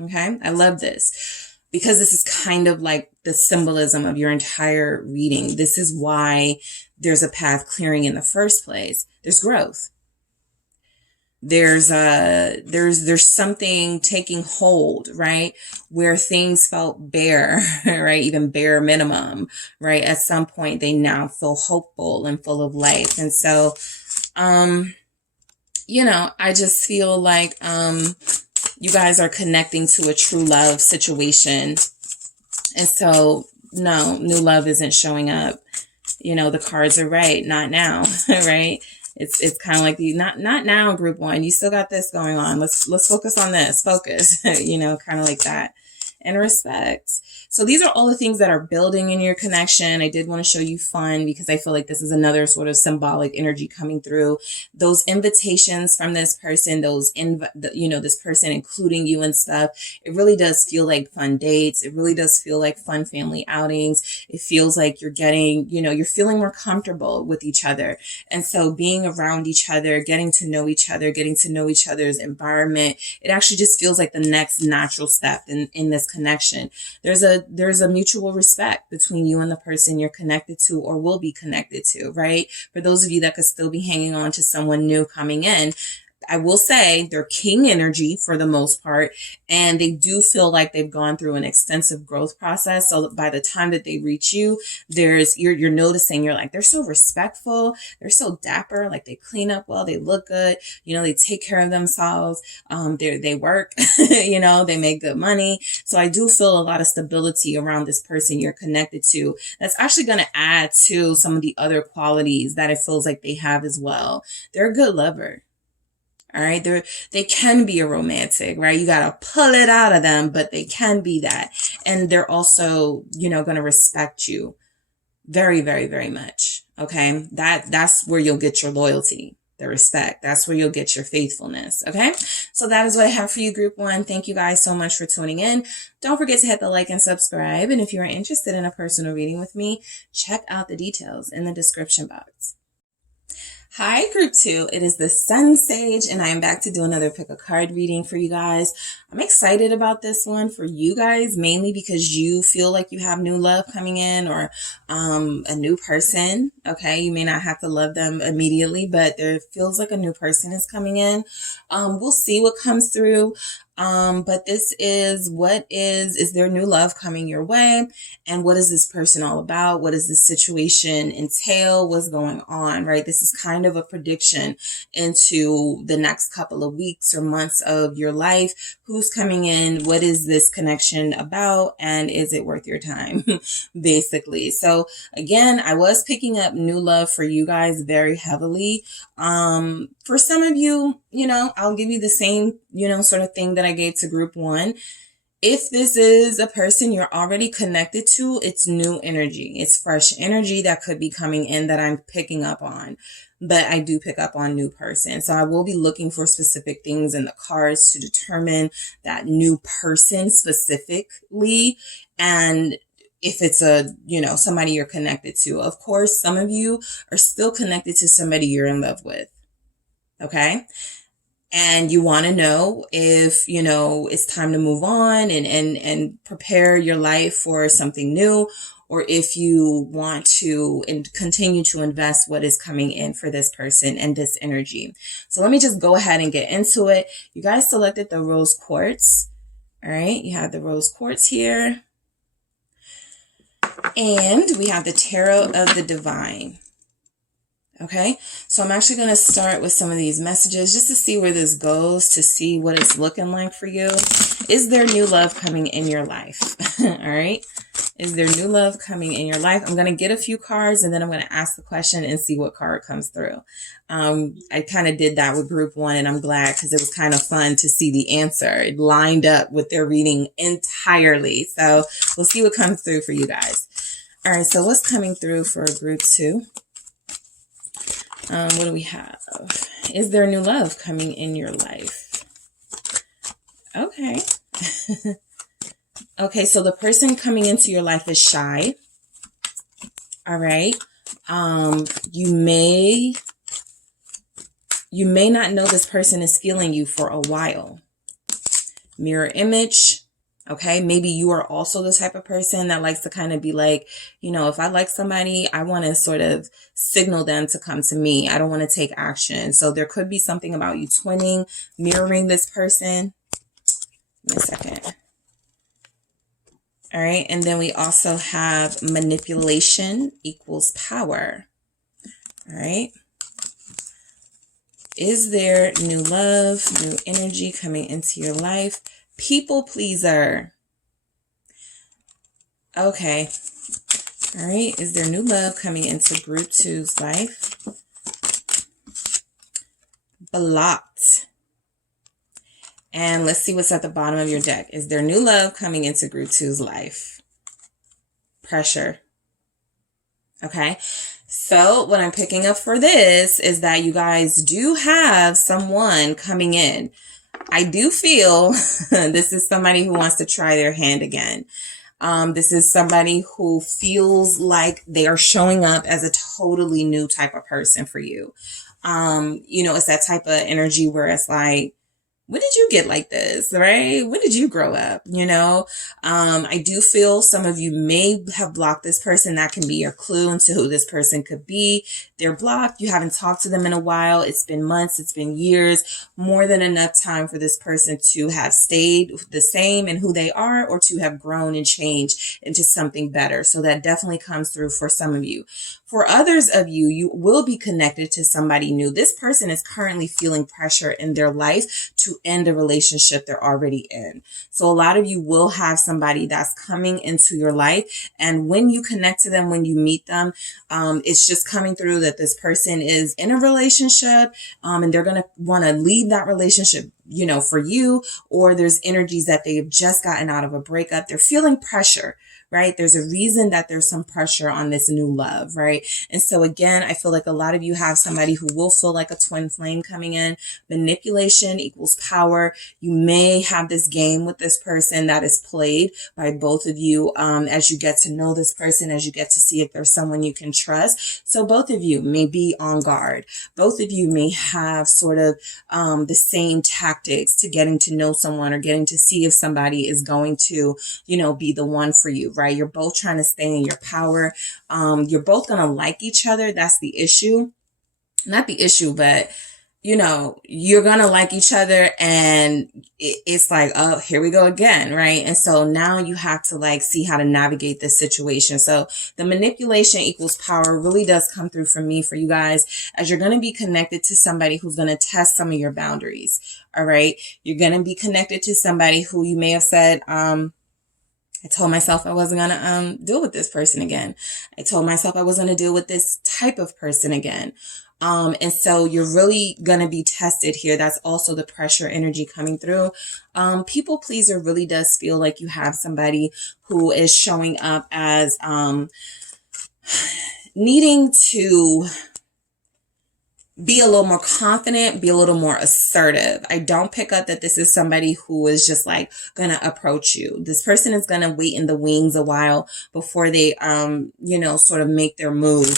Okay. I love this because this is kind of like the symbolism of your entire reading. This is why there's a path clearing in the first place. There's growth. There's something taking hold, right? Where things felt bare, right? Even bare minimum, right? At some point they now feel hopeful and full of life. And so, you know, I just feel like, you guys are connecting to a true love situation. And so, no, new love isn't showing up. You know, the cards are right. Not now, right? It's kind of like the not now, group one. You still got this going on. Let's focus on this. Focus, you know, kind of like that. And respect. So these are all the things that are building in your connection. I did want to show you fun because I feel like this is another sort of symbolic energy coming through. Those invitations from this person, you know, this person including you and stuff. It really does feel like fun dates. It really does feel like fun family outings. It feels like you're getting, you know, you're feeling more comfortable with each other. And so being around each other, getting to know each other, getting to know each other's environment, it actually just feels like the next natural step in this connection. There's a mutual respect between you and the person you're connected to or will be connected to, right? For those of you that could still be hanging on to someone new coming in, I will say they're king energy for the most part, and they do feel like they've gone through an extensive growth process. So by the time that they reach you, you're noticing, you're like, they're so respectful. They're so dapper. Like they clean up well. They look good. You know, they take care of themselves. They work, you know, they make good money. So I do feel a lot of stability around this person you're connected to. That's actually going to add to some of the other qualities that it feels like they have as well. They're a good lover. All right. They can be a romantic, right? You got to pull it out of them, but they can be that. And they're also, you know, going to respect you very, very, very much. Okay. That's where you'll get your loyalty, the respect. That's where you'll get your faithfulness. Okay. So that is what I have for you, group one. Thank you guys so much for tuning in. Don't forget to hit the like and subscribe. And if you are interested in a personal reading with me, check out the details in the description box. Hi, group two. It is the SunSage, and I am back to do another pick a card reading for you guys. I'm excited about this one for you guys, mainly because you feel like you have new love coming in or a new person. Okay, you may not have to love them immediately, but there feels like a new person is coming in. We'll see what comes through. But this is is there new love coming your way? And what is this person all about? What does this situation entail? What's going on, right? This is kind of a prediction into the next couple of weeks or months of your life. Who's coming in? What is this connection about? And is it worth your time? Basically. So again, I was picking up new love for you guys very heavily. For some of you, you know, I'll give you the same, you know, sort of thing that I gave to group one. If this is a person you're already connected to, it's new energy. It's fresh energy that could be coming in that I'm picking up on. But I do pick up on new person. So I will be looking for specific things in the cards to determine that new person specifically. And if it's somebody you're connected to. Of course, some of you are still connected to somebody you're in love with. Okay. And you want to know if, you know, it's time to move on and prepare your life for something new, or if you want to continue to invest what is coming in for this person and this energy. So let me just go ahead and get into it. You guys selected the rose quartz. All right. You have the rose quartz here. And we have the tarot of the divine. Okay, so I'm actually going to start with some of these messages just to see where this goes, to see what it's looking like for you. Is there new love coming in your life? All right. Is there new love coming in your life? I'm going to get a few cards and then I'm going to ask the question and see what card comes through. I kind of did that with group one, and I'm glad because it was kind of fun to see the answer. It lined up with their reading entirely. So we'll see what comes through for you guys. All right. So what's coming through for group two? What do we have? Is there new love coming in your life? Okay. Okay, so the person coming into your life is shy. All right. You may not know this person is feeling you for a while. Mirror image. Okay, maybe you are also the type of person that likes to kind of be like, you know, if I like somebody, I want to sort of signal them to come to me. I don't want to take action. So there could be something about you twinning, mirroring this person. Give me a second. All right, and then we also have manipulation equals power. All right. Is there new love, new energy coming into your life? People pleaser. Okay. All right. Is there new love coming into group 2's life? Blocked. And let's see what's at the bottom of your deck. Is there new love coming into group 2's life? Pressure. Okay. So what I'm picking up for this is that you guys do have someone coming in. I do feel this is somebody who wants to try their hand again. This is somebody who feels like they are showing up as a totally new type of person for you. You know, it's that type of energy where it's like, when did you get like this, right? When did you grow up? You know, I do feel some of you may have blocked this person. That can be your clue into who this person could be. They're blocked. You haven't talked to them in a while. It's been months. It's been years. More than enough time for this person to have stayed the same in who they are or to have grown and changed into something better. So that definitely comes through for some of you. For others of you, you will be connected to somebody new. This person is currently feeling pressure in their life to end a relationship they're already in. So a lot of you will have somebody that's coming into your life. And when you connect to them, when you meet them, it's just coming through that this person is in a relationship, and they're going to want to leave that relationship, you know, for you, or there's energies that they've just gotten out of a breakup. They're feeling pressure. Right? There's a reason that there's some pressure on this new love, right? And so again, I feel like a lot of you have somebody who will feel like a twin flame coming in. Manipulation equals power. You may have this game with this person that is played by both of you as you get to know this person, as you get to see if there's someone you can trust. So both of you may be on guard. Both of you may have sort of the same tactics to getting to know someone or getting to see if somebody is going to, you know, be the one for you. Right? You're both trying to stay in your power. You're both going to like each other. That's the issue. Not the issue, but you know, you're going to like each other and it's like, oh, here we go again. Right. And so now you have to like see how to navigate this situation. So the manipulation equals power really does come through for me, for you guys, as you're going to be connected to somebody who's going to test some of your boundaries. All right. You're going to be connected to somebody who you may have said, I told myself I wasn't going to deal with this person again. I told myself I wasn't going to deal with this type of person again. And so you're really going to be tested here. That's also the pressure energy coming through. People pleaser really does feel like you have somebody who is showing up as needing to be a little more confident, be a little more assertive. I don't pick up that this is somebody who is just like going to approach you. This person is going to wait in the wings a while before they, you know, sort of make their move.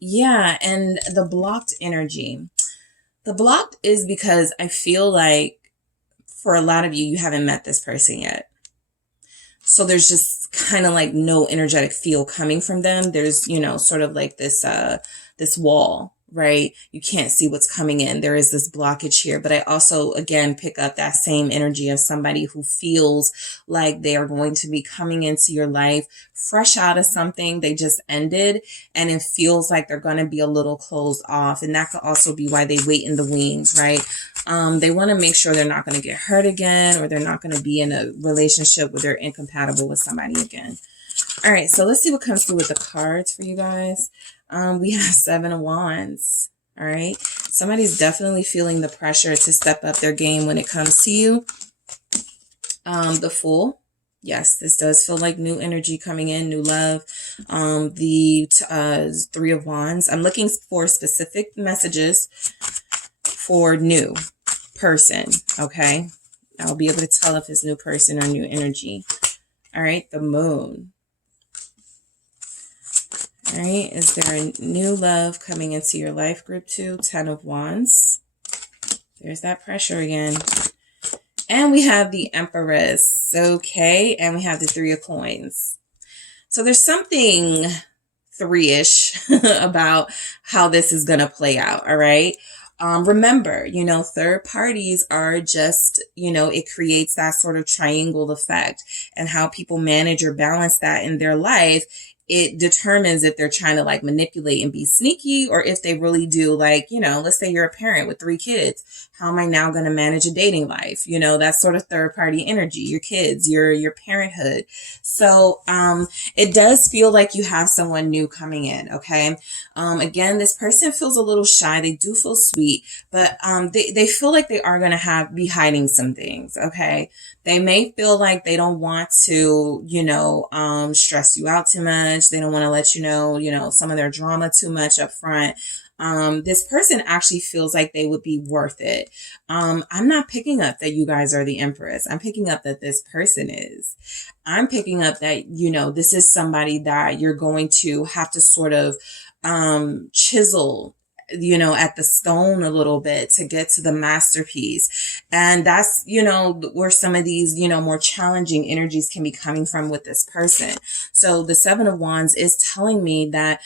Yeah. And the blocked energy, the blocked is because I feel like for a lot of you, you haven't met this person yet. So there's just kind of like no energetic feel coming from them. There's, you know, sort of like this, this wall, right? You can't see what's coming in. There is this blockage here, but I also, again, pick up that same energy of somebody who feels like they are going to be coming into your life fresh out of something they just ended. And it feels like they're going to be a little closed off. And that could also be why they wait in the wings, right? They want to make sure they're not going to get hurt again, or they're not going to be in a relationship where they're incompatible with somebody again. All right, so let's see what comes through with the cards for you guys. We have 7 of Wands. All right. Somebody's definitely feeling the pressure to step up their game when it comes to you. The Fool. Yes, this does feel like new energy coming in, new love. The 3 of Wands. I'm looking for specific messages for new person. Okay. I'll be able to tell if it's new person or new energy. All right. The Moon. All right, is there a new love coming into your life, group 2? 10 of Wands. There's that pressure again. And we have the Empress, okay? And we have the 3 of Coins. So there's something 3-ish about how this is going to play out, all right? Remember, third parties are just, it creates that sort of triangle effect, and how people manage or balance that in their life. It determines if they're trying to like manipulate and be sneaky, or if they really do, like, let's say you're a parent with 3 kids. How am I now going to manage a dating life? That sort of third party energy, your kids, your parenthood. So, it does feel like you have someone new coming in. Okay. Again, this person feels a little shy. They do feel sweet, but, they feel like they are going to be hiding some things. Okay. They may feel like they don't want to, stress you out too much. They don't want to let you know, some of their drama too much up front. This person actually feels like they would be worth it. I'm not picking up that you guys are the Empress. I'm picking up that this person is. I'm picking up that, this is somebody that you're going to have to sort of, chisel, at the stone a little bit to get to the masterpiece. And that's, where some of these, more challenging energies can be coming from with this person. So the 7 of Wands is telling me that,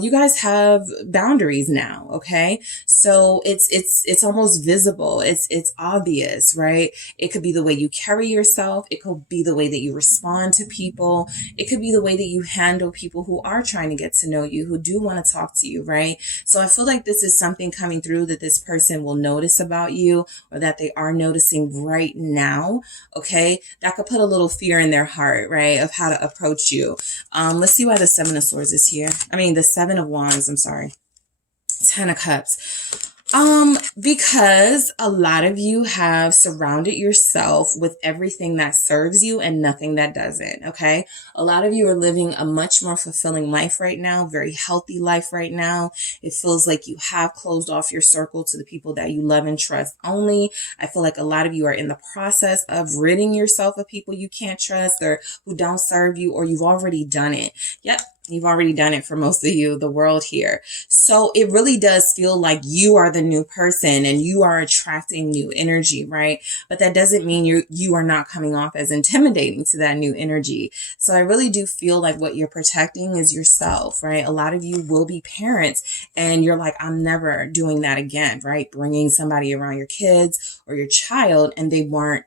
you guys have boundaries now. Okay. So it's almost visible. It's obvious, right? It could be the way you carry yourself. It could be the way that you respond to people. It could be the way that you handle people who are trying to get to know you, who do want to talk to you, right? So I feel like this is something coming through that this person will notice about you, or that they are noticing right now. Okay. That could put a little fear in their heart, right? Of how to approach you. Let's see why the 7 of Swords is here. The 7 of Wands, I'm sorry. 10 of Cups. Because a lot of you have surrounded yourself with everything that serves you and nothing that doesn't. Okay. A lot of you are living a much more fulfilling life right now, very healthy life right now. It feels like you have closed off your circle to the people that you love and trust only. I feel like a lot of you are in the process of ridding yourself of people you can't trust, or who don't serve you, or you've already done it. Yep. You've already done it for most of you, the world here. So it really does feel like you are the new person and you are attracting new energy, right? But that doesn't mean you are not coming off as intimidating to that new energy. So I really do feel like what you're protecting is yourself, right? A lot of you will be parents and you're like, I'm never doing that again, right? Bringing somebody around your kids or your child and they weren't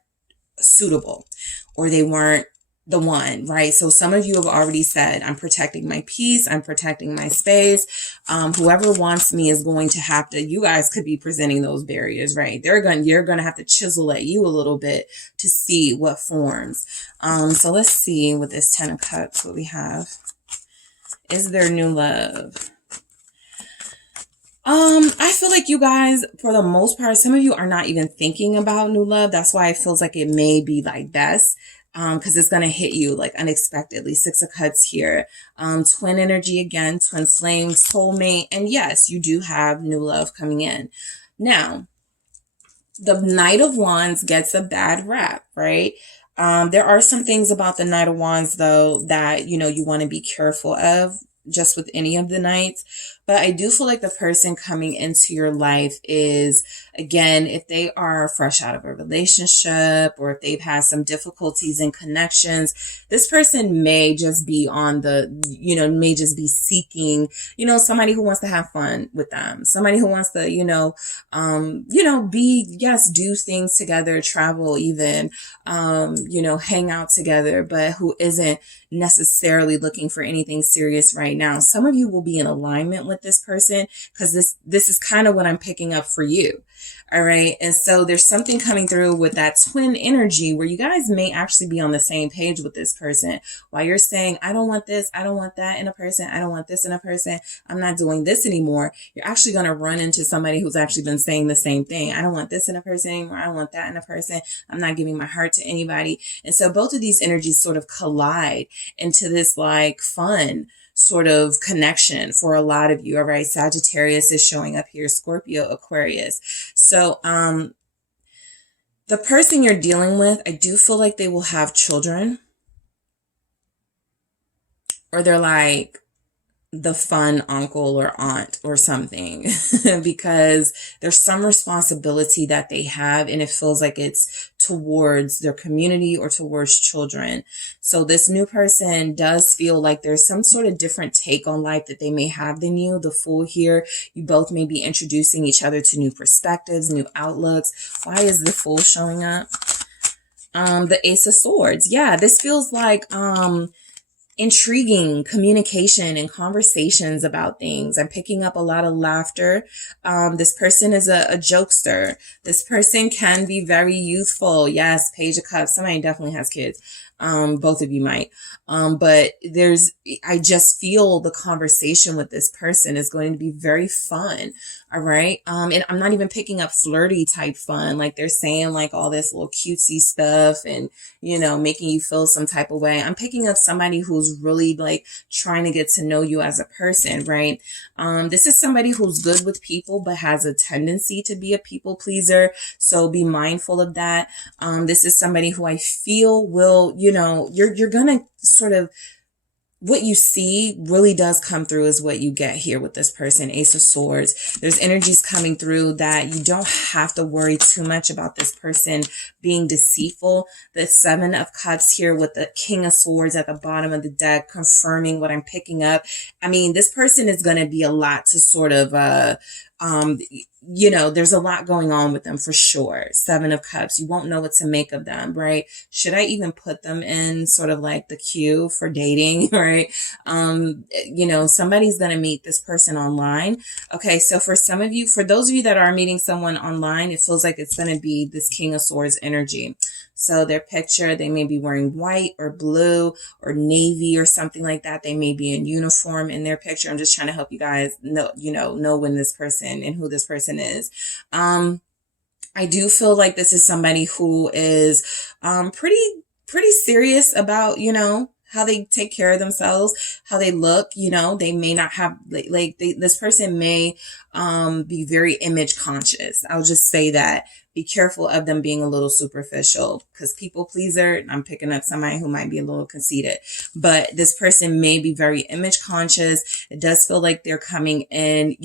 suitable, or they weren't the one, right? So some of you have already said, I'm protecting my peace. I'm protecting my space. Whoever wants me is going to have to, you guys could be presenting those barriers, right? You're going to have to chisel at you a little bit to see what forms. So let's see with this 10 of Cups, what we have. Is there new love? I feel like you guys, for the most part, some of you are not even thinking about new love. That's why it feels like it may be like best. Because it's going to hit you like unexpectedly. 6 of Cups here. Twin energy again, twin flame, soulmate. And yes, you do have new love coming in. Now, the Knight of Wands gets a bad rap, right? There are some things about the Knight of Wands, though, that, you want to be careful of just with any of the Knights. But I do feel like the person coming into your life is, again, if they are fresh out of a relationship, or if they've had some difficulties in connections, this person may just be on the, may just be seeking, somebody who wants to have fun with them. Somebody who wants to, do things together, travel even, hang out together, but who isn't necessarily looking for anything serious right now. Some of you will be in alignment with this person, because this is kind of what I'm picking up for you. All right. And so there's something coming through with that twin energy where you guys may actually be on the same page with this person. While you're saying, I don't want this, I don't want that in a person, I don't want this in a person, I'm not doing this anymore, you're actually going to run into somebody who's actually been saying the same thing. I don't want this in a person anymore, I don't want that in a person, I'm not giving my heart to anybody. And so both of these energies sort of collide into this like fun sort of connection for a lot of you. All right. Sagittarius is showing up here. Scorpio, Aquarius. So, the person you're dealing with, I do feel like they will have children, or they're like the fun uncle or aunt or something because there's some responsibility that they have and it feels like it's towards their community or towards children. So this new person does feel like there's some sort of different take on life that they may have than you. The Fool here, you both may be introducing each other to new perspectives, new outlooks. Why is the Fool showing up? The Ace of Swords. Yeah, this feels like intriguing communication and conversations about things. I'm picking up a lot of laughter. This person is a jokester. This person can be very youthful. Yes, Page of Cups. Somebody definitely has kids. Both of you might. But I just feel the conversation with this person is going to be very fun. All right. And I'm not even picking up flirty type fun. Like they're saying like all this little cutesy stuff and, making you feel some type of way. I'm picking up somebody who's really like trying to get to know you as a person, right? This is somebody who's good with people, but has a tendency to be a people pleaser. So be mindful of that. This is somebody who I feel will, you're going to sort of, what you see really does come through is what you get here with this person, Ace of Swords. There's energies coming through that you don't have to worry too much about this person being deceitful. The Seven of Cups here with the King of Swords at the bottom of the deck, confirming what I'm picking up. I mean, this person is going to be a lot to sort of, there's a lot going on with them for sure. Seven of Cups. You won't know what to make of them, right? Should I even put them in sort of like the queue for dating, right? Somebody's going to meet this person online. Okay. So for those of you that are meeting someone online, it feels like it's going to be this King of Swords energy. So their picture, they may be wearing white or blue or navy or something like that. They may be in uniform in their picture. I'm just trying to help you guys know when this person and who this person is. I do feel like this is somebody who is pretty serious about, how they take care of themselves, how they look. They may not have this person may be very image conscious. I'll just say that. Be careful of them being a little superficial because people pleaser, I'm picking up somebody who might be a little conceited, but this person may be very image conscious. It does feel like they're coming in,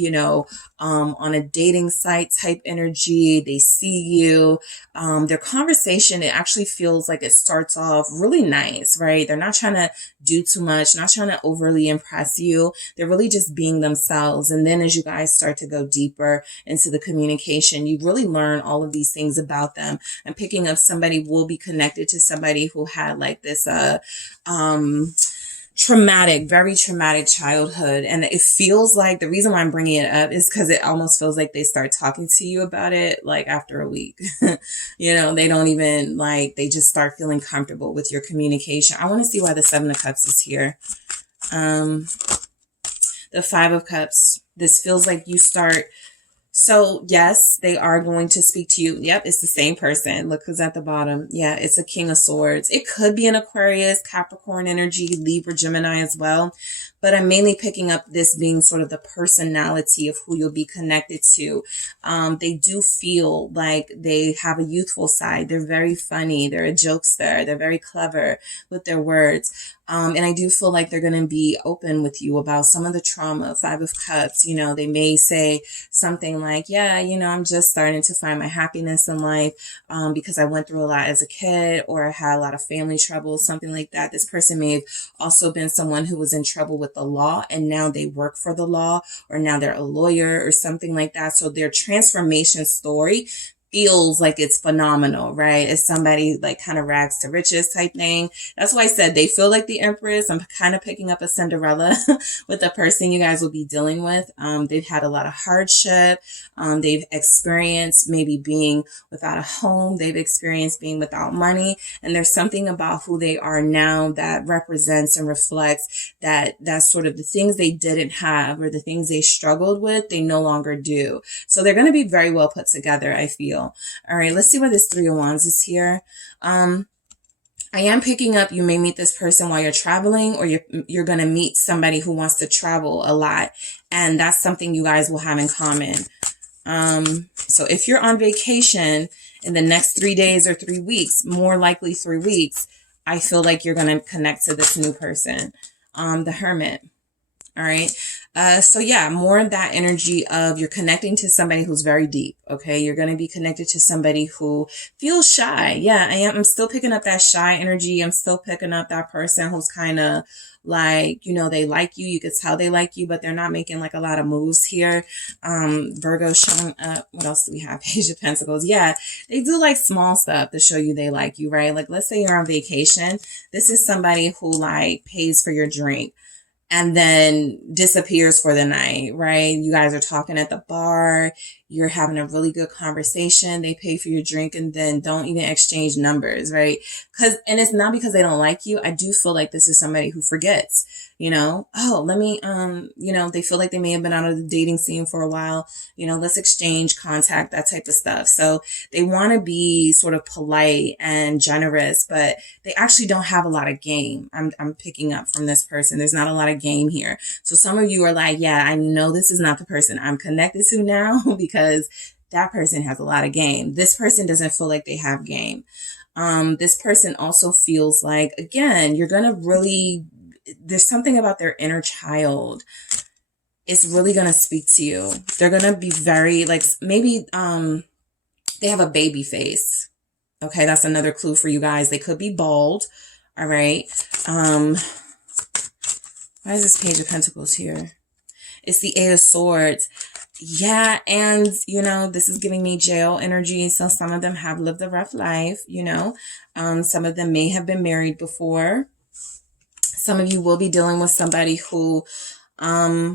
on a dating site type energy. They see you. Their conversation, it actually feels like it starts off really nice, right? They're not trying to do too much, not trying to overly impress you. They're really just being themselves. And then as you guys start to go deeper into the communication, you really learn all of these things about them. I'm picking up somebody will be connected to somebody who had like this, very traumatic childhood. And it feels like the reason why I'm bringing it up is because it almost feels like they start talking to you about it like after a week. They don't even they just start feeling comfortable with your communication. I want to see why the Seven of Cups is here. The Five of Cups. This feels like you start. So yes, they are going to speak to you. Yep, it's the same person. Look who's at the bottom. Yeah, it's a King of Swords. It could be an Aquarius, Capricorn energy, Libra, Gemini as well. But I'm mainly picking up this being sort of the personality of who you'll be connected to. They do feel like they have a youthful side. They're very funny. They're a jokester. They're very clever with their words. And I do feel like they're going to be open with you about some of the trauma. Five of Cups, they may say something like, yeah, I'm just starting to find my happiness in life because I went through a lot as a kid or I had a lot of family trouble, something like that. This person may have also been someone who was in trouble with the law and now they work for the law or now they're a lawyer or something like that. So their transformation story feels like it's phenomenal, right? It's somebody like kind of rags to riches type thing. That's why I said they feel like the Empress. I'm kind of picking up a Cinderella with the person you guys will be dealing with. They've had a lot of hardship. They've experienced maybe being without a home. They've experienced being without money. And there's something about who they are now that represents and reflects that's sort of the things they didn't have or the things they struggled with, they no longer do. So they're going to be very well put together, I feel. All right, let's see why this Three of Wands is here. I am picking up you may meet this person while you're traveling or you're going to meet somebody who wants to travel a lot. And that's something you guys will have in common. So if you're on vacation in the next 3 days or 3 weeks, more likely 3 weeks, I feel like you're going to connect to this new person. The Hermit. All right. So yeah, more of that energy of you're connecting to somebody who's very deep. Okay. You're going to be connected to somebody who feels shy. Yeah, I am. I'm still picking up that shy energy. I'm still picking up that person who's kind of like, you know, they like you. You could tell they like you, but they're not making like a lot of moves here. Virgo showing up. What else do we have? Page of Pentacles. Yeah, they do like small stuff to show you they like you, right? Like, let's say you're on vacation. This is somebody who like pays for your drink and then disappears for the night, right? You guys are talking at the bar, you're having a really good conversation, they pay for your drink and then don't even exchange numbers, right? And it's not because they don't like you. I do feel like this is somebody who forgets, you know, oh, let me, you know, they feel like they may have been out of the dating scene for a while, you know, let's exchange contact, that type of stuff. So they want to be sort of polite and generous, but they actually don't have a lot of game. I'm picking up from this person. There's not a lot of game here. So some of you are like, yeah, I know this is not the person I'm connected to now because that person has a lot of game. This person doesn't feel like they have game. This person also feels like, again, you're going to really, there's something about their inner child. It's really going to speak to you. They're going to be very like, maybe, they have a baby face. Okay. That's another clue for you guys. They could be bald. All right. Why is this Page of Pentacles here? It's the Eight of Swords. Yeah, and, you know, this is giving me jail energy. So some of them have lived a rough life, you know. Some of them may have been married before. Some of you will be dealing with somebody who doesn't,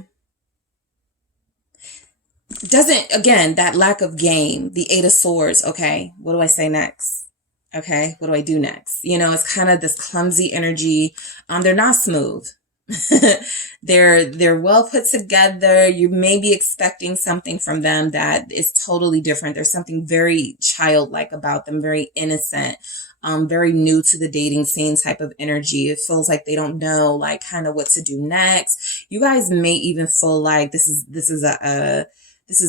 again, that lack of game, the Eight of Swords. Okay, what do I say next? Okay, what do I do next? You know, it's kind of this clumsy energy. They're not smooth. They're well put together. You may be expecting something from them that is totally different. There's something very childlike about them, very innocent, very new to the dating scene type of energy. It feels like they don't know like kind of what to do next. You guys may even feel like this is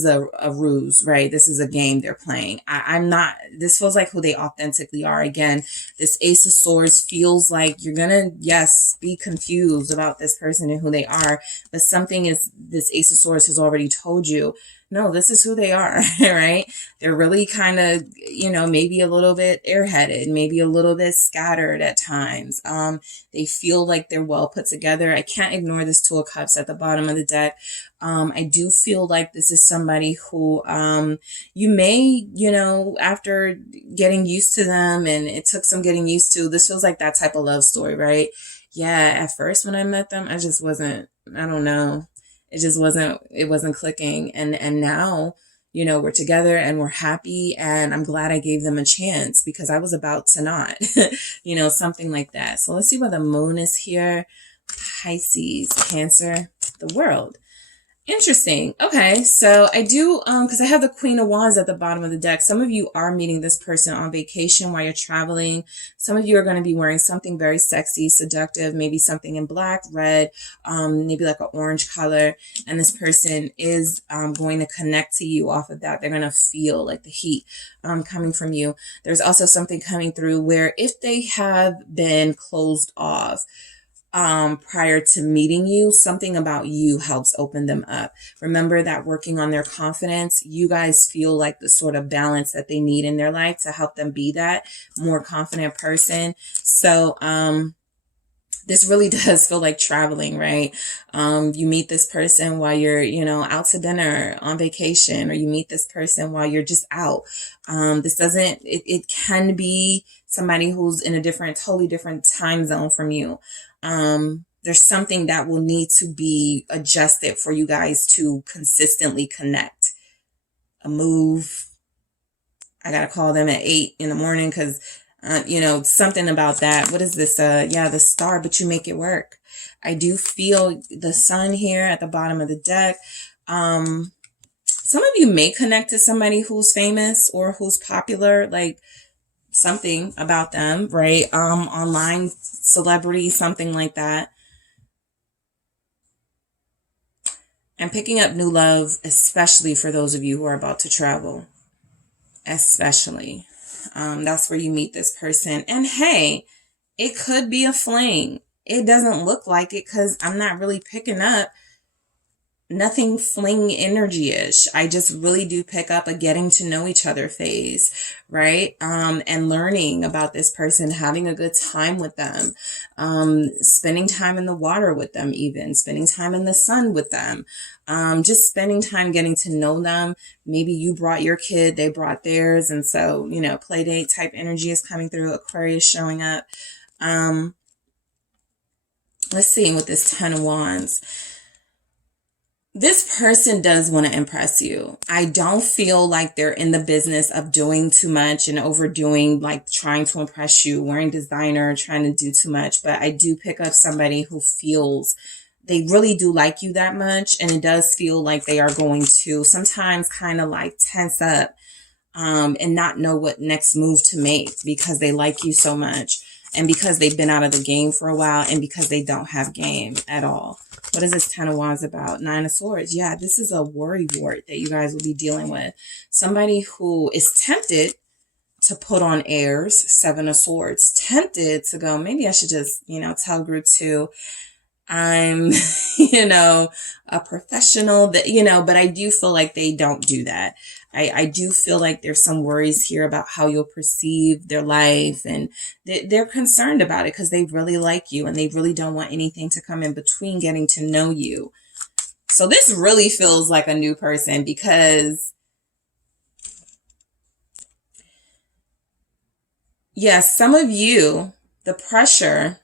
a ruse, right? This is a game they're playing. I'm not, this feels like who they authentically are. Again, this Ace of Swords feels like you're gonna, yes, be confused about this person and who they are, but something is, this Ace of Swords has already told you, no, this is who they are, right? They're really kind of, you know, maybe a little bit airheaded, maybe a little bit scattered at times. They feel like they're well put together. I can't ignore this Two of Cups at the bottom of the deck. I do feel like this is somebody who, you may, you know, after getting used to them, and it took some getting used to, this feels like that type of love story, right? Yeah. At first when I met them, I just wasn't, I don't know. It wasn't clicking. And now, you know, we're together and we're happy, and I'm glad I gave them a chance because I was about to not, you know, something like that. So let's see where the moon is here. Pisces, Cancer, the World. Interesting. Okay, so I do, because I have the Queen of Wands at the bottom of the deck. Some of you are meeting this person on vacation while you're traveling. Some of you are going to be wearing something very sexy, seductive, maybe something in black, red, maybe like an orange color. And this person is going to connect to you off of that. They're going to feel like the heat coming from you. There's also something coming through where if they have been closed off, prior to meeting you, something about you helps open them up. Remember that working on their confidence, you guys feel like the sort of balance that they need in their life to help them be that more confident person. So, this really does feel like traveling, right? You meet this person while you're, you know, out to dinner, on vacation, or you meet this person while you're just out. It can be somebody who's in a totally different time zone from you. There's something that will need to be adjusted for you guys to consistently connect. A move. I got to call them at 8 in the morning because, you know, something about that. What is this? Yeah, the star, but you make it work. I do feel the sun here at the bottom of the deck. Some of you may connect to somebody who's famous or who's popular, like something about them, right? Online celebrity, something like that. I'm picking up new love, especially for those of you who are about to travel. Especially. That's where you meet this person. And hey, it could be a fling. it doesn't look like it because I'm not really picking up nothing fling energy-ish. I just really do pick up a getting to know each other phase, right? And learning about this person, having a good time with them, spending time in the water with them, even spending time in the sun with them, just spending time getting to know them. Maybe you brought your kid, they brought theirs. And so, you know, play date type energy is coming through. Aquarius showing up. Let's see with this 10 of Wands. This person does want to impress you. I don't feel like they're in the business of doing too much and overdoing, like trying to impress you, wearing designer, trying to do too much. But I do pick up somebody who feels they really do like you that much. And it does feel like they are going to sometimes kind of like tense up and not know what next move to make because they like you so much. And because they've been out of the game for a while and because they don't have game at all. What is this 10 of Wands about? 9 of Swords. Yeah, this is a worry wart that you guys will be dealing with. Somebody who is tempted to put on airs. 7 of Swords. Tempted to go, maybe I should just, you know, tell group 2 I'm, you know, a professional that, you know, but I do feel like they don't do that. I do feel like there's some worries here about how you'll perceive their life, and they're concerned about it because they really like you and they really don't want anything to come in between getting to know you. So this really feels like a new person because, yes, some of you, the pressure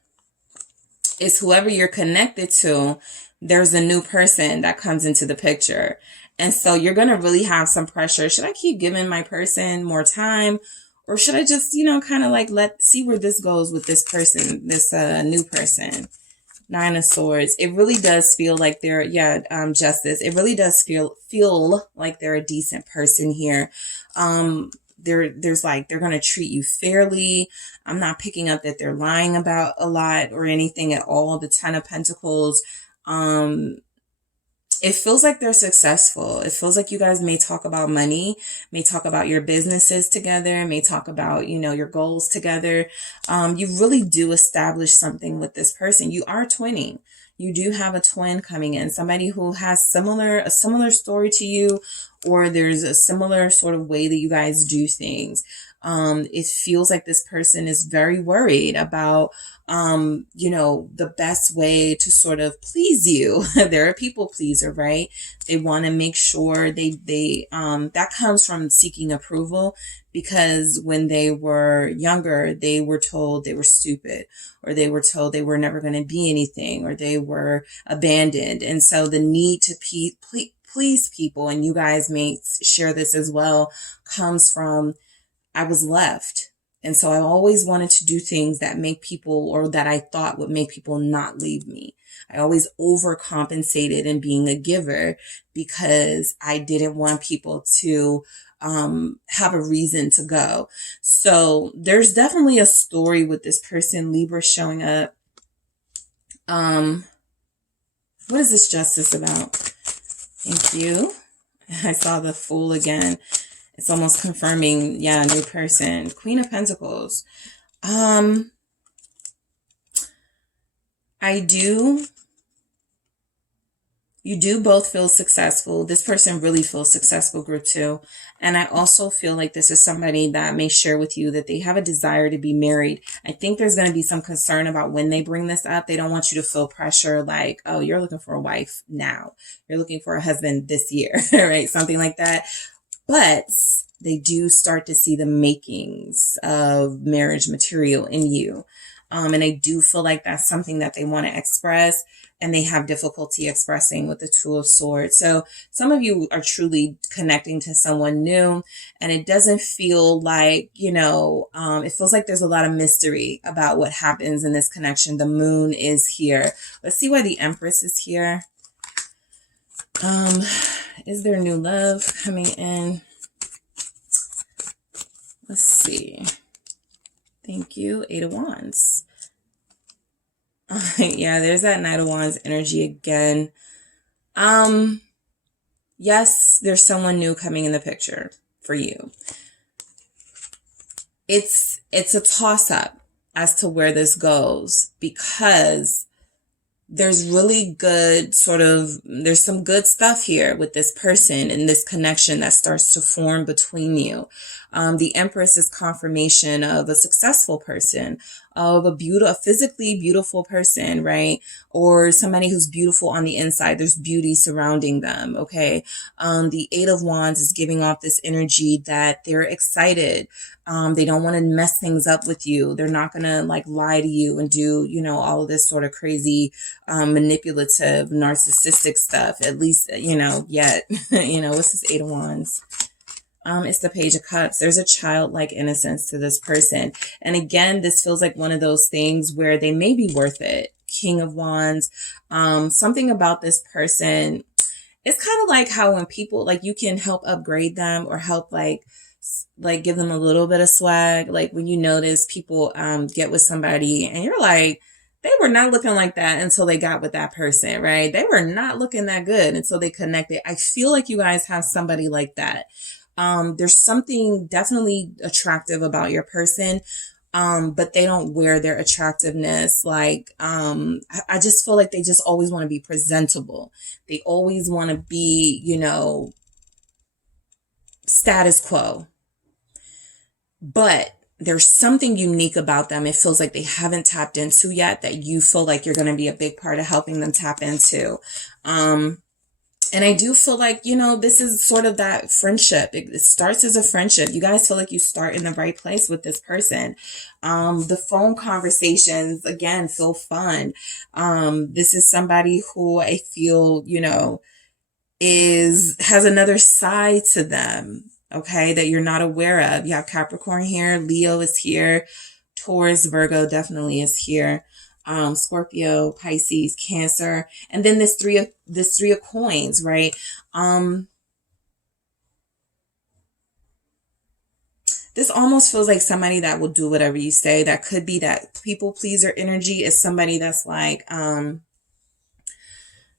is whoever you're connected to, there's a new person that comes into the picture. And so you're going to really have some pressure. Should I keep giving my person more time? Or should I just, you know, kind of like see where this goes with this person, this new person? 9 of Swords. It really does feel like they're, Justice. It really does feel like they're a decent person here. There's like, they're going to treat you fairly. I'm not picking up that they're lying about a lot or anything at all. The 10 of Pentacles. It feels like they're successful. It feels like you guys may talk about money, may talk about your businesses together, may talk about, you know, your goals together. You really do establish something with this person. You are twinning. You do have a twin coming in, somebody who has a similar story to you, or there's a similar sort of way that you guys do things. It feels like this person is very worried about, you know, the best way to sort of please you. They're a people pleaser, right? They want to make sure that comes from seeking approval, because when they were younger, they were told they were stupid, or they were told they were never going to be anything, or they were abandoned. And so the need to please people, and you guys may share this as well, comes from, I was left. And so I always wanted to do things that make people, or that I thought would make people not leave me. I always overcompensated in being a giver because I didn't want people to have a reason to go. So there's definitely a story with this person. Libra showing up. What is this Justice about? Thank you. I saw the Fool again. It's almost confirming, yeah, new person. Queen of Pentacles. You do both feel successful. This person really feels successful, group 2. And I also feel like this is somebody that may share with you that they have a desire to be married. I think there's going to be some concern about when they bring this up. They don't want you to feel pressure like, oh, you're looking for a wife now. You're looking for a husband this year, right? Something like that. But they do start to see the makings of marriage material in you. And I do feel like that's something that they want to express, and they have difficulty expressing with the 2 of Swords. So some of you are truly connecting to someone new, and it doesn't feel like, you know, it feels like there's a lot of mystery about what happens in this connection. The Moon is here. Let's see why the Empress is here. Is there new love coming in? Let's see. Thank you. 8 of Wands. Yeah, there's that Knight of Wands energy again. Yes, there's someone new coming in the picture for you. It's a toss-up. as to where this goes, because there's really good there's some good stuff here with this person and this connection that starts to form between you. The Empress is confirmation of a successful person, of a physically beautiful person, right? Or somebody who's beautiful on the inside. There's beauty surrounding them, okay? The Eight of Wands is giving off this energy that they're excited. They don't want to mess things up with you. They're not going to like lie to you and do, all of this sort of crazy, manipulative, narcissistic stuff, at least, yet. What's this Eight of Wands? It's the Page of Cups. There's a childlike innocence to this person. And again, this feels like one of those things where they may be worth it. King of Wands. Something about this person. It's kind of like how when people, like, you can help upgrade them or help like give them a little bit of swag. Like when you notice people get with somebody and you're like, they were not looking like that until they got with that person, right? They were not looking that good until they connected. I feel like you guys have somebody like that. There's something definitely attractive about your person, but they don't wear their attractiveness. Like, I just feel like they just always want to be presentable. They always want to be, status quo. But there's something unique about them. It feels like they haven't tapped into yet that you feel like you're going to be a big part of helping them tap into. And I do feel like, this is sort of that friendship. It starts as a friendship. You guys feel like you start in the right place with this person. The phone conversations, again, feel fun. This is somebody who I feel, has another side to them, okay, that you're not aware of. You have Capricorn here. Leo is here. Taurus, Virgo definitely is here. Scorpio, Pisces, Cancer, and then this three of coins, right? This almost feels like somebody that will do whatever you say. That could be that people pleaser energy is somebody that's like,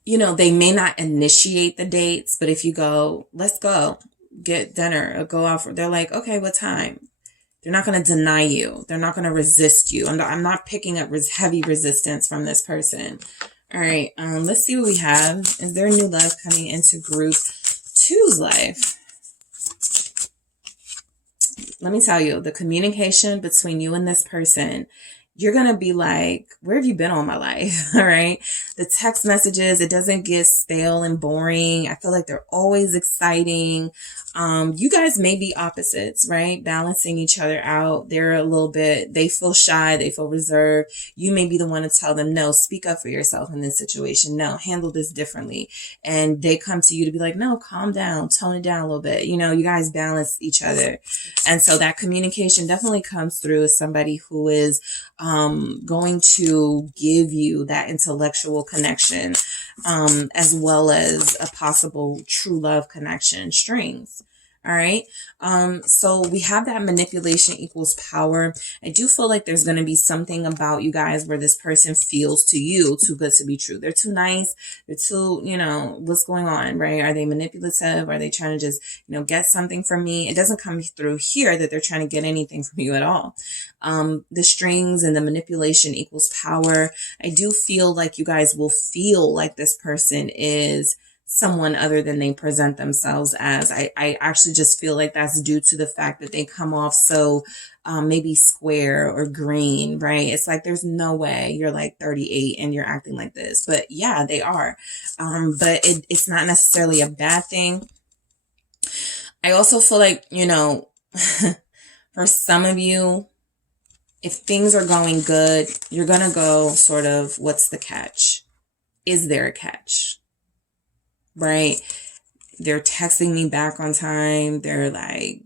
they may not initiate the dates, but if you go, let's go get dinner or go out they're like, okay, what time? They're not going to deny you. They're not going to resist you. I'm not picking up heavy resistance from this person. All right. Let's see what we have. Is there new love coming into group 2's life? Let me tell you, the communication between you and this person, you're going to be like, where have you been all my life? All right. The text messages, it doesn't get stale and boring. I feel like they're always exciting. You guys may be opposites, right? Balancing each other out. They feel shy. They feel reserved. You may be the one to tell them, no, speak up for yourself in this situation. No, handle this differently. And they come to you to be like, no, calm down, tone it down a little bit. You guys balance each other. And so that communication definitely comes through as somebody who is going to give you that intellectual connection, as well as a possible true love connection strings. All right. So we have that manipulation equals power. I do feel like there's going to be something about you guys where this person feels to you too good to be true. They're too nice. They're too, what's going on, right? Are they manipulative? Are they trying to just, get something from me? It doesn't come through here that they're trying to get anything from you at all. The strings and the manipulation equals power. I do feel like you guys will feel like this person is someone other than they present themselves as. I actually just feel like that's due to the fact that they come off so maybe square or green, right? It's like there's no way you're like 38 and you're acting like this. But yeah, they are. But it's not necessarily a bad thing. I also feel like, for some of you, if things are going good, you're going to go sort of, what's the catch? Is there a catch? Right? They're texting me back on time. They're like,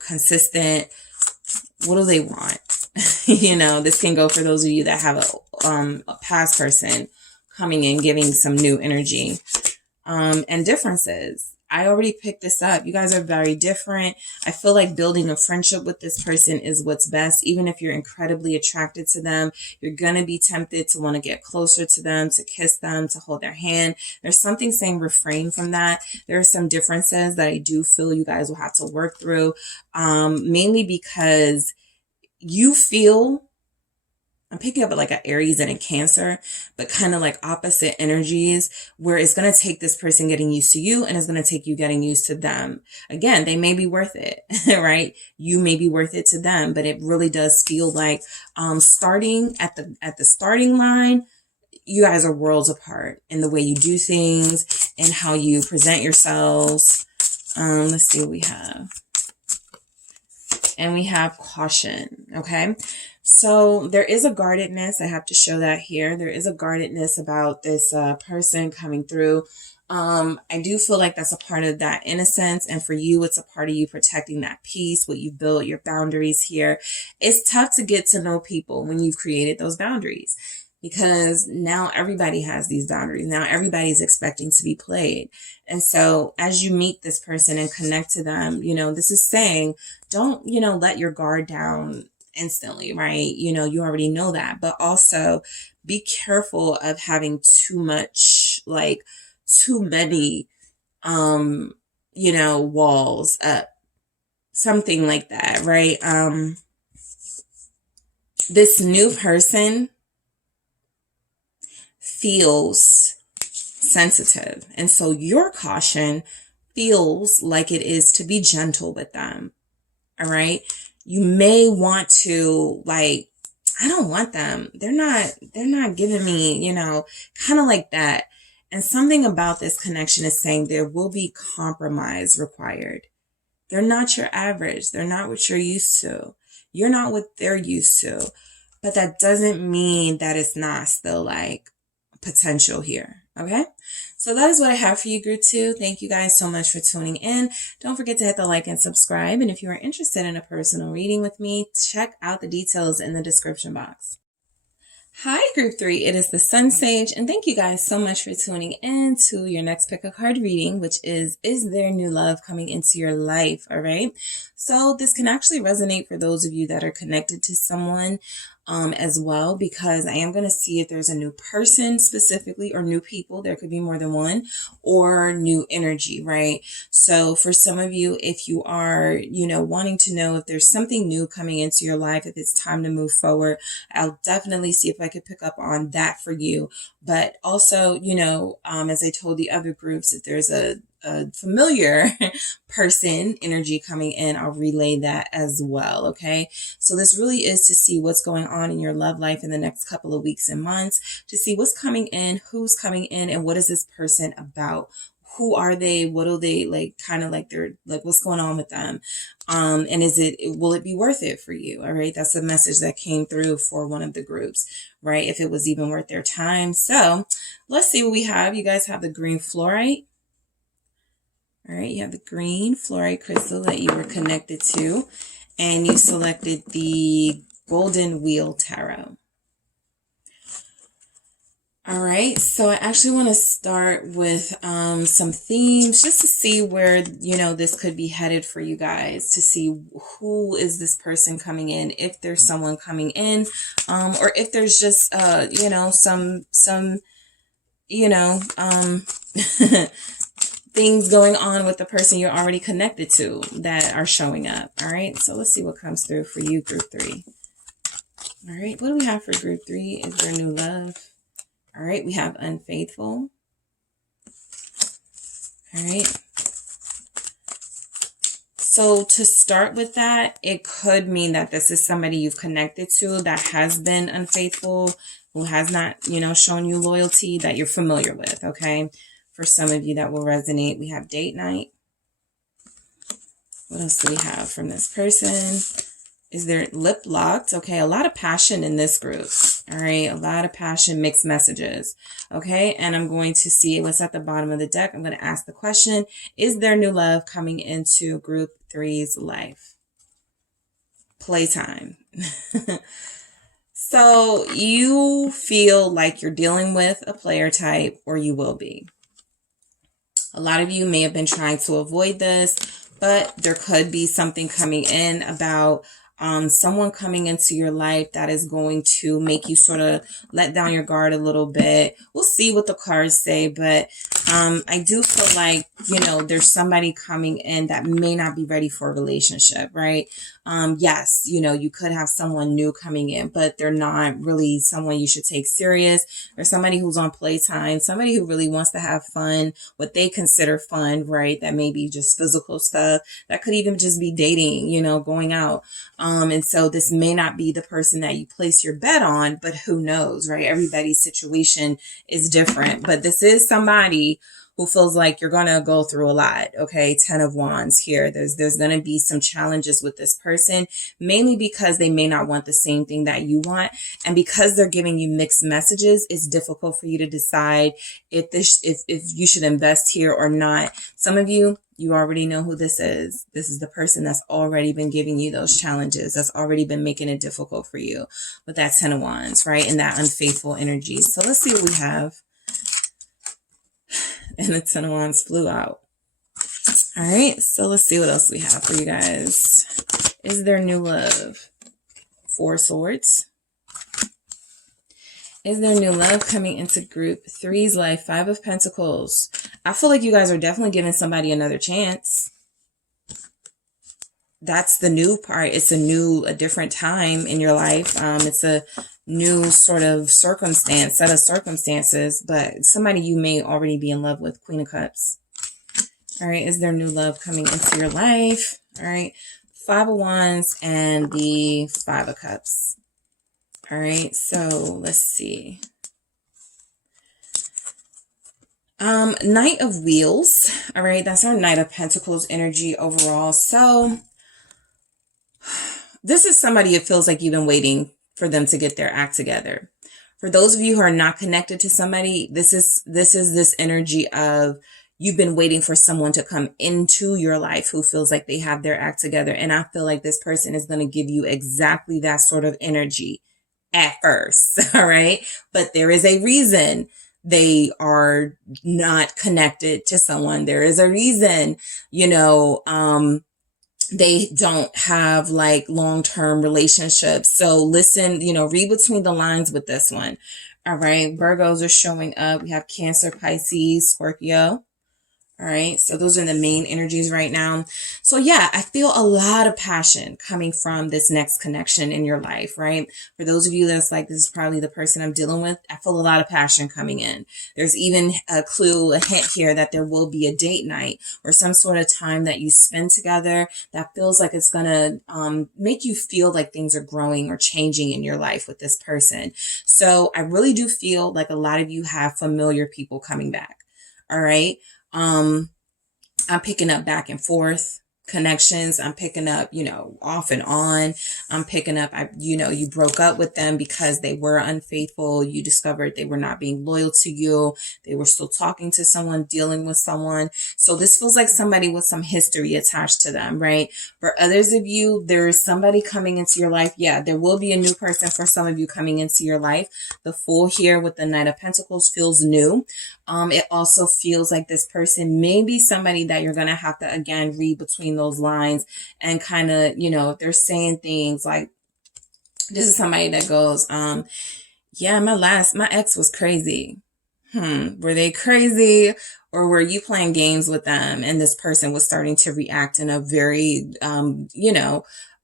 consistent. What do they want? This can go for those of you that have a past person coming in, giving some new energy, and differences. I already picked this up. You guys are very different. I feel like building a friendship with this person is what's best. Even if you're incredibly attracted to them, you're going to be tempted to want to get closer to them, to kiss them, to hold their hand. There's something saying refrain from that. There are some differences that I do feel you guys will have to work through, mainly because you feel I'm picking up like an Aries and a Cancer, but kind of like opposite energies, where it's going to take this person getting used to you and it's going to take you getting used to them. Again, they may be worth it, right? You may be worth it to them, but it really does feel like starting at the starting line, you guys are worlds apart in the way you do things and how you present yourselves. Let's see what we have. And we have caution, okay? So there is a guardedness. I have to show that here. There is a guardedness about this person coming through. I do feel like that's a part of that innocence. And for you, it's a part of you protecting that peace, what you built, your boundaries here. It's tough to get to know people when you've created those boundaries, because now everybody has these boundaries. Now everybody's expecting to be played. And so as you meet this person and connect to them, you know, this is saying, don't, you know, let your guard down instantly, right? You know, you already know that, but also be careful of having too much, like too many, you know, walls up, something like that, right? This new person feels sensitive. And so your caution feels like it is to be gentle with them. All right. You may want to, like, I don't want them. They're not giving me, you know, kind of like that. And something about this connection is saying there will be compromise required. They're not your average. They're not what you're used to. You're not what they're used to. But that doesn't mean that it's not still like potential here. Okay, so that is what I have for you, group 2. Thank you guys so much for tuning in. Don't forget to hit the like and subscribe. And if you are interested in a personal reading with me, check out the details in the description box. Hi, group 3. It is the SunSage, and thank you guys so much for tuning in to your next pick a card reading, which is there new love coming into your life? All right. So this can actually resonate for those of you that are connected to someone as well, because I am going to see if there's a new person specifically, or new people. There could be more than one, or new energy, right? So for some of you, if you are, you know, wanting to know if there's something new coming into your life, if it's time to move forward, I'll definitely see if I could pick up on that for you. But also, you know, as I told the other groups, if there's a familiar person energy coming in, I'll relay that as well. Okay. So this really is to see what's going on in your love life in the next couple of weeks and months, to see what's coming in, who's coming in, and what is this person about? Who are they? What do they like? Kind of like they're like, what's going on with them? And will it be worth it for you? All right. That's a message that came through for one of the groups, right? If it was even worth their time. So let's see what we have. You guys have the green fluorite. All right, you have the green fluorite crystal that you were connected to, and you selected the Golden Wheel Tarot. All right, so I actually want to start with some themes, just to see where, you know, this could be headed for you guys, to see who is this person coming in, if there's someone coming in, or if there's just, you know, some, you know, things going on with the person you're already connected to that are showing up. All right. So let's see what comes through for you, group 3. All right. What do we have for group 3? Is there new love? All right. We have unfaithful. All right. So to start with that, it could mean that this is somebody you've connected to that has been unfaithful, who has not, you know, shown you loyalty, that you're familiar with. Okay. For some of you that will resonate, we have date night. What else do we have from this person? Is there lip locked? Okay, a lot of passion in this group. All right, a lot of passion, mixed messages. Okay, and I'm going to see what's at the bottom of the deck. I'm going to ask the question, is there new love coming into group 3's life? Playtime. So you feel like you're dealing with a player type, or you will be. A lot of you may have been trying to avoid this, but there could be something coming in about someone coming into your life that is going to make you sort of let down your guard a little bit. We'll see what the cards say, but I do feel like, you know, there's somebody coming in that may not be ready for a relationship, right? Yes, you know, you could have someone new coming in, but they're not really someone you should take serious, or somebody who's on playtime, somebody who really wants to have fun, what they consider fun, right? That may be just physical stuff. That could even just be dating, you know, going out. And so this may not be the person that you place your bet on, but who knows, right? Everybody's situation is different, but this is somebody who feels like you're going to go through a lot. Okay. 10 of Wands here. There's going to be some challenges with this person, mainly because they may not want the same thing that you want. And because they're giving you mixed messages, it's difficult for you to decide if you should invest here or not. Some of you already know who this is. This is the person that's already been giving you those challenges, that's already been making it difficult for you with that 10 of Wands, right? And that unfaithful energy. So let's see what we have. And the 10 of Wands flew out. All right, so let's see what else we have for you guys. Is there new love? 4 Swords. Is there new love coming into group? 3's life, 5 of Pentacles. I feel like you guys are definitely giving somebody another chance. That's the new part. It's a different time in your life. It's a new sort of set of circumstances, but somebody you may already be in love with. Queen of Cups. All right. Is there new love coming into your life? All right. 5 of Wands and the 5 of Cups. All right. So let's see. Knight of Wheels. All right. That's our Knight of Pentacles energy overall. So this is somebody it feels like you've been waiting for them to get their act together. For those of you who are not connected to somebody, this is this energy of you've been waiting for someone to come into your life who feels like they have their act together. And I feel like this person is going to give you exactly that sort of energy at first. All right. But there is a reason they are not connected to someone. There is a reason, you know, they don't have like long-term relationships. So listen, you know, read between the lines with this one. All right. Virgos are showing up. We have Cancer, Pisces, Scorpio. All right. So those are the main energies right now. So yeah, I feel a lot of passion coming from this next connection in your life, right? For those of you that's like, this is probably the person I'm dealing with, I feel a lot of passion coming in. There's even a clue, a hint here that there will be a date night or some sort of time that you spend together that feels like it's going to make you feel like things are growing or changing in your life with this person. So I really do feel like a lot of you have familiar people coming back. All right. I'm picking up back and forth connections. I'm picking up, you know, off and on. I'm picking up, you broke up with them because they were unfaithful. You discovered they were not being loyal to you. They were still talking to someone, dealing with someone. So this feels like somebody with some history attached to them, right? For others of you, there is somebody coming into your life. Yeah, there will be a new person for some of you coming into your life. The Fool here with the Knight of Pentacles feels new. It also feels like this person may be somebody that you're going to have to, again, read between those lines and kind of, you know, if they're saying things like, this is somebody that goes, yeah, my ex was crazy. Were they crazy, or were you playing games with them? And this person was starting to react in a very,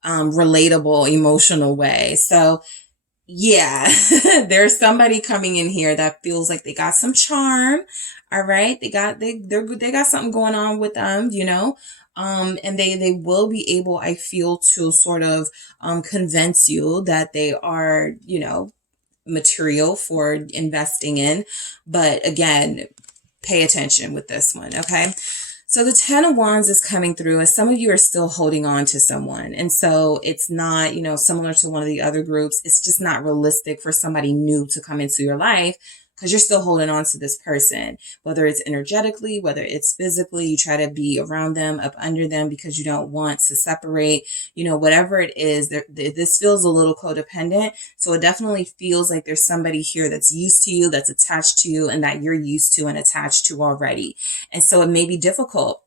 relatable, emotional way. So yeah, there's somebody coming in here that feels like they got some charm. All right. They got something going on with them, you know, and they will be able, I feel, to sort of, convince you that they are, you know, material for investing in. But again, pay attention with this one. Okay. So the 10 of Wands is coming through, as some of you are still holding on to someone. And so it's not, you know, similar to one of the other groups. It's just not realistic for somebody new to come into your life because you're still holding on to this person, whether it's energetically, whether it's physically. You try to be around them, up under them, because you don't want to separate, you know, whatever it is. This feels a little codependent. So it definitely feels like there's somebody here that's used to you, that's attached to you, and that you're used to and attached to already. And so it may be difficult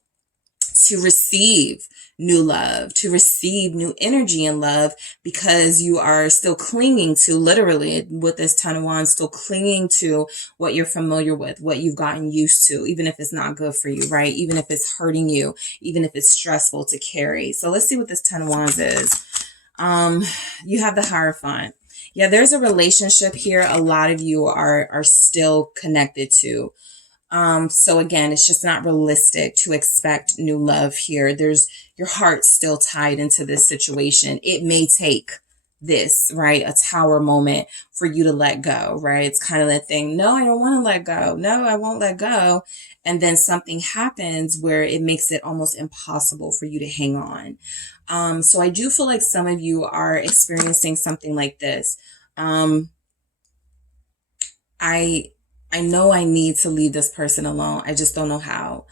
to receive new love, to receive new energy and love, because you are still clinging to, literally with this 10 of Wands, still clinging to what you're familiar with, what you've gotten used to, even if it's not good for you, right? Even if it's hurting you, even if it's stressful to carry. So let's see what this 10 of Wands is. You have the Hierophant. Yeah, there's a relationship here a lot of you are still connected to. So again, it's just not realistic to expect new love here. There's your heart's still tied into this situation. It may take this, right? A tower moment for you to let go, right? It's kind of that thing. No, I don't want to let go. No, I won't let go. And then something happens where it makes it almost impossible for you to hang on. So I do feel like some of you are experiencing something like this. I know I need to leave this person alone. I just don't know how.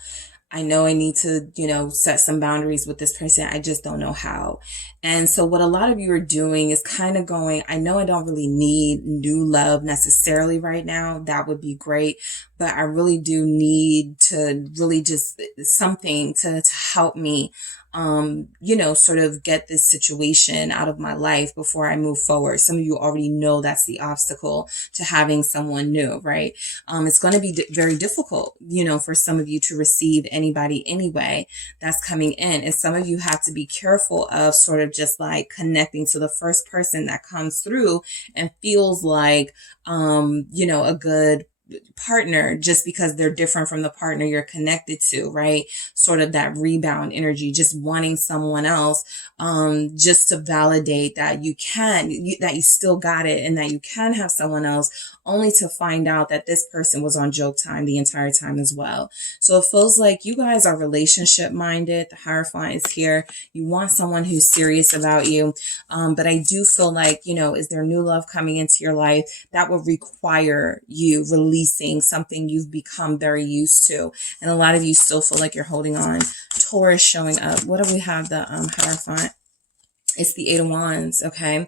I know I need to, set some boundaries with this person. I just don't know how. And so what a lot of you are doing is kind of going, I know I don't really need new love necessarily right now. That would be great. But I really do need to really just something to help me, sort of get this situation out of my life before I move forward. Some of you already know that's the obstacle to having someone new, right? It's going to be very difficult, for some of you to receive anybody anyway that's coming in. And some of you have to be careful of sort of just like connecting to the first person that comes through and feels like, a good partner just because they're different from the partner you're connected to, right? Sort of that rebound energy, just wanting someone else, just to validate that that you still got it and that you can have someone else, only to find out that this person was on joke time the entire time as well. So it feels like you guys are relationship minded. The Hierophant is here. You want someone who's serious about you. But I do feel like, is there new love coming into your life that would require you releasing something you've become very used to. And a lot of you still feel like you're holding on. Taurus showing up. What do we have? The Hierophant. It's the 8 of Wands. Okay.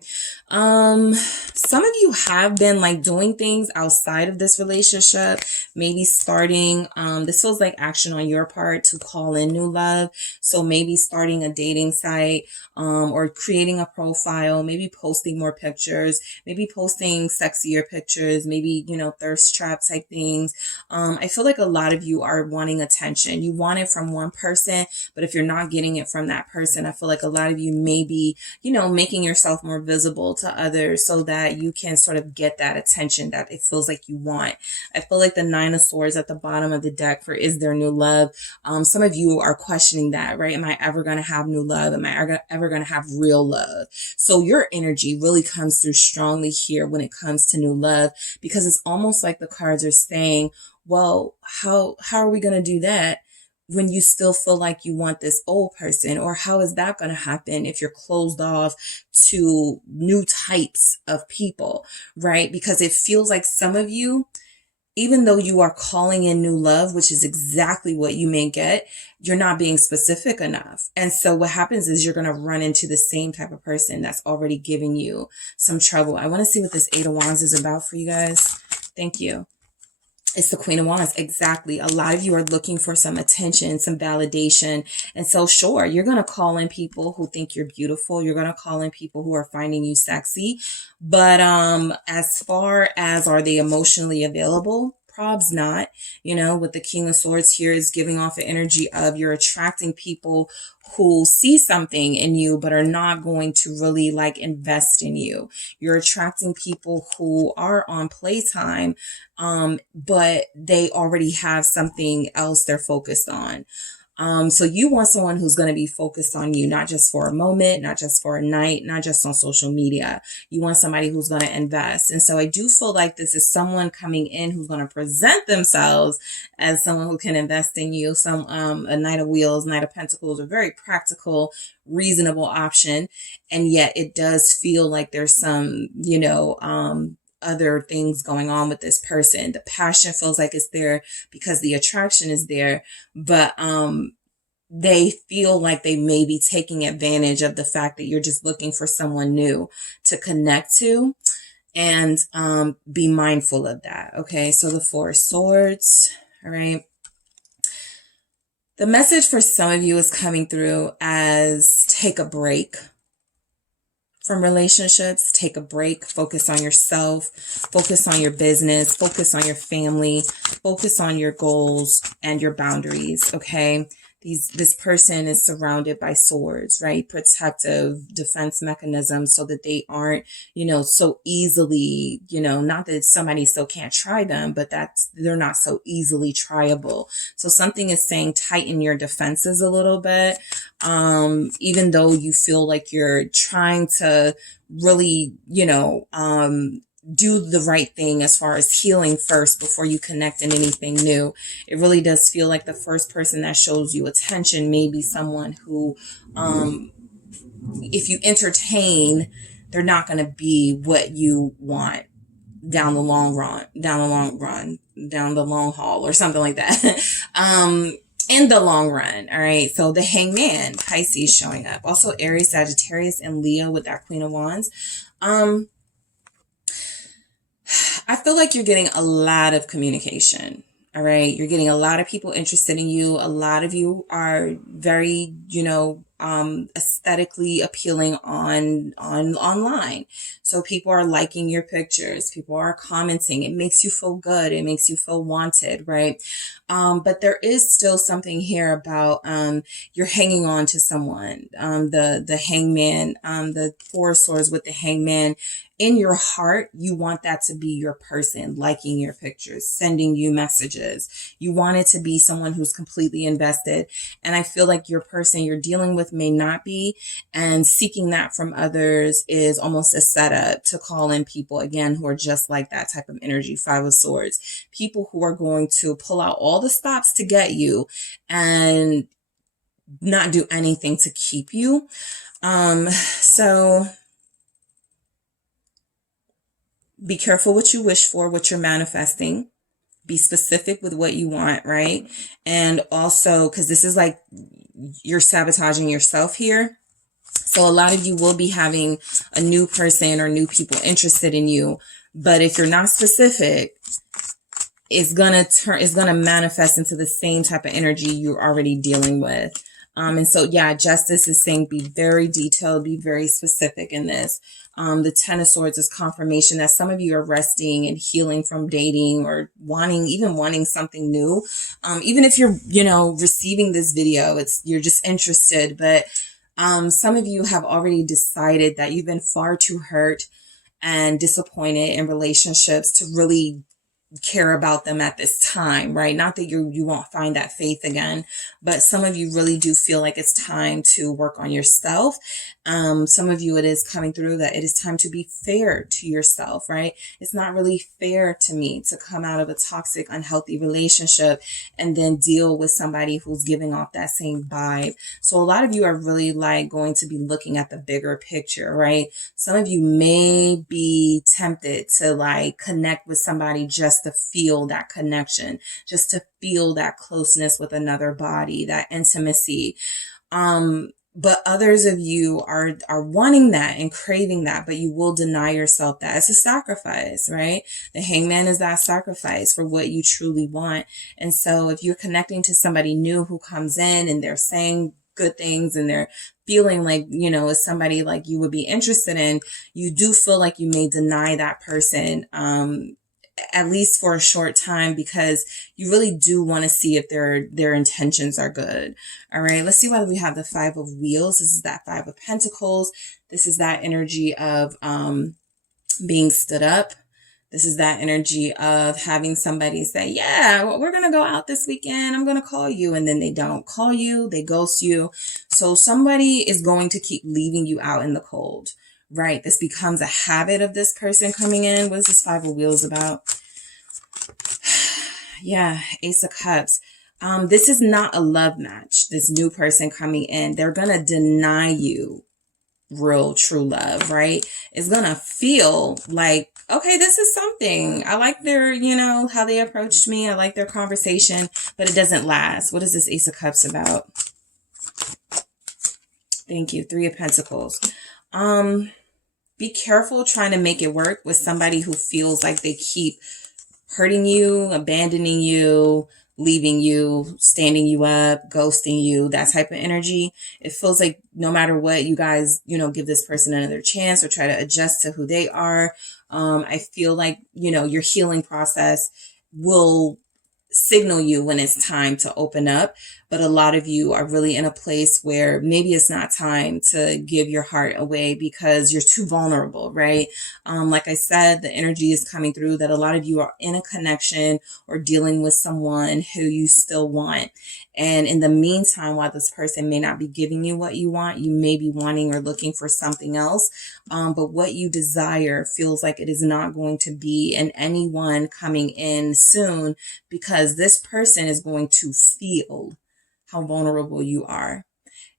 Some of you have been like doing things outside of this relationship, maybe starting, this feels like action on your part to call in new love. So maybe starting a dating site, or creating a profile, maybe posting more pictures, maybe posting sexier pictures, maybe, thirst trap type things. I feel like a lot of you are wanting attention. You want it from one person, but if you're not getting it from that person, I feel like a lot of you may be, making yourself more visible to others so that you can sort of get that attention that it feels like you want. I feel like the 9 of Swords at the bottom of the deck for is there new love? Some of you are questioning that, right? Am I ever going to have new love? Am I ever going to have real love? So your energy really comes through strongly here when it comes to new love, because it's almost like the cards are saying, well, how are we going to do that when you still feel like you want this old person? Or how is that going to happen if you're closed off to new types of people, right? Because it feels like some of you, even though you are calling in new love, which is exactly what you may get, you're not being specific enough. And so what happens is you're going to run into the same type of person that's already giving you some trouble. I want to see what this 8 of Wands is about for you guys. Thank you. It's the Queen of Wands. Exactly. A lot of you are looking for some attention, some validation. And so sure, you're going to call in people who think you're beautiful. You're going to call in people who are finding you sexy. But as far as are they emotionally available? Probs not. With the King of Swords here is giving off an energy of you're attracting people who see something in you but are not going to really like invest in you. You're attracting people who are on playtime, but they already have something else they're focused on. So you want someone who's going to be focused on you, not just for a moment, not just for a night, not just on social media. You want somebody who's going to invest. And so I do feel like this is someone coming in who's going to present themselves as someone who can invest in you. A Knight of Wheels, Knight of Pentacles, a very practical, reasonable option. And yet it does feel like there's some, other things going on with this person. The passion feels like it's there because the attraction is there, but they feel like they may be taking advantage of the fact that you're just looking for someone new to connect to, and be mindful of that. Okay, so the 4 of Swords. All right. The message for some of you is coming through as take a break from relationships, take a break, focus on yourself, focus on your business, focus on your family, focus on your goals and your boundaries, okay? This person is surrounded by swords, right? Protective defense mechanisms so that they aren't, so easily, not that somebody still can't try them, but they're not so easily tryable. So something is saying tighten your defenses a little bit. Even though you feel like you're trying to really, do the right thing as far as healing first before you connect in anything new. It really does feel like the first person that shows you attention may be someone who, if you entertain, they're not going to be what you want down the long haul or something like that. In the long run. All right. So the Hangman, Pisces showing up. Also Aries, Sagittarius, and Leo with that Queen of Wands. I feel like you're getting a lot of communication. All right. You're getting a lot of people interested in you. A lot of you are very, aesthetically appealing online. So people are liking your pictures. People are commenting. It makes you feel good. It makes you feel wanted, right? But there is still something here about, you're hanging on to someone. The Hangman, the Four of Swords with the Hangman. In your heart, you want that to be your person, liking your pictures, sending you messages. You want it to be someone who's completely invested. And I feel like your person you're dealing with may not be. And seeking that from others is almost a setup to call in people, again, who are just like that type of energy. Five of Swords. People who are going to pull out all the stops to get you and not do anything to keep you. So be careful what you wish for, what you're manifesting. Be specific with what you want, right? And also, because this is like you're sabotaging yourself here. So a lot of you will be having a new person or new people interested in you. But if you're not specific, it's gonna manifest into the same type of energy you're already dealing with. And so, yeah, Justice is saying be very detailed, be very specific in this. The Ten of Swords is confirmation that some of you are resting and healing from dating or wanting something new. Even if you're, receiving this video, you're just interested. But some of you have already decided that you've been far too hurt and disappointed in relationships to really care about them at this time, right? Not that you won't find that faith again, but some of you really do feel like it's time to work on yourself. Some of you, it is coming through that it is time to be fair to yourself, right? It's not really fair to me to come out of a toxic, unhealthy relationship and then deal with somebody who's giving off that same vibe. So a lot of you are really like going to be looking at the bigger picture, right? Some of you may be tempted to like connect with somebody just to feel that connection, just to feel that closeness with another body, that intimacy. But others of you are wanting that and craving that, but you will deny yourself that. It's a sacrifice, right? The Hangman is that sacrifice for what you truly want. And so if you're connecting to somebody new who comes in and they're saying good things and they're feeling like, is somebody like you would be interested in, you do feel like you may deny that person, at least for a short time, because you really do want to see if their intentions are good. All right, let's see whether we have the Five of Wheels. This is that Five of Pentacles. This is that energy of being stood up. This is that energy of having somebody say, yeah, well, we're going to go out this weekend. I'm going to call you. And then they don't call you. They ghost you. So somebody is going to keep leaving you out in the cold. Right. This becomes a habit of this person coming in. What is this Five of Wheels about? Yeah. Ace of Cups. This is not a love match. This new person coming in, they're going to deny you real, true love, right? It's going to feel like, okay, this is something. I like their, how they approached me. I like their conversation, but it doesn't last. What is this Ace of Cups about? Thank you. Three of Pentacles. Be careful trying to make it work with somebody who feels like they keep hurting you, abandoning you, leaving you, standing you up, ghosting you, that type of energy. It feels like no matter what, you guys, give this person another chance or try to adjust to who they are. I feel like, your healing process will signal you when it's time to open up. But a lot of you are really in a place where maybe it's not time to give your heart away because you're too vulnerable, right? Like I said, the energy is coming through that a lot of you are in a connection or dealing with someone who you still want. And in the meantime, while this person may not be giving you what you want, you may be wanting or looking for something else. But what you desire feels like it is not going to be in anyone coming in soon, because this person is going to feel how vulnerable you are.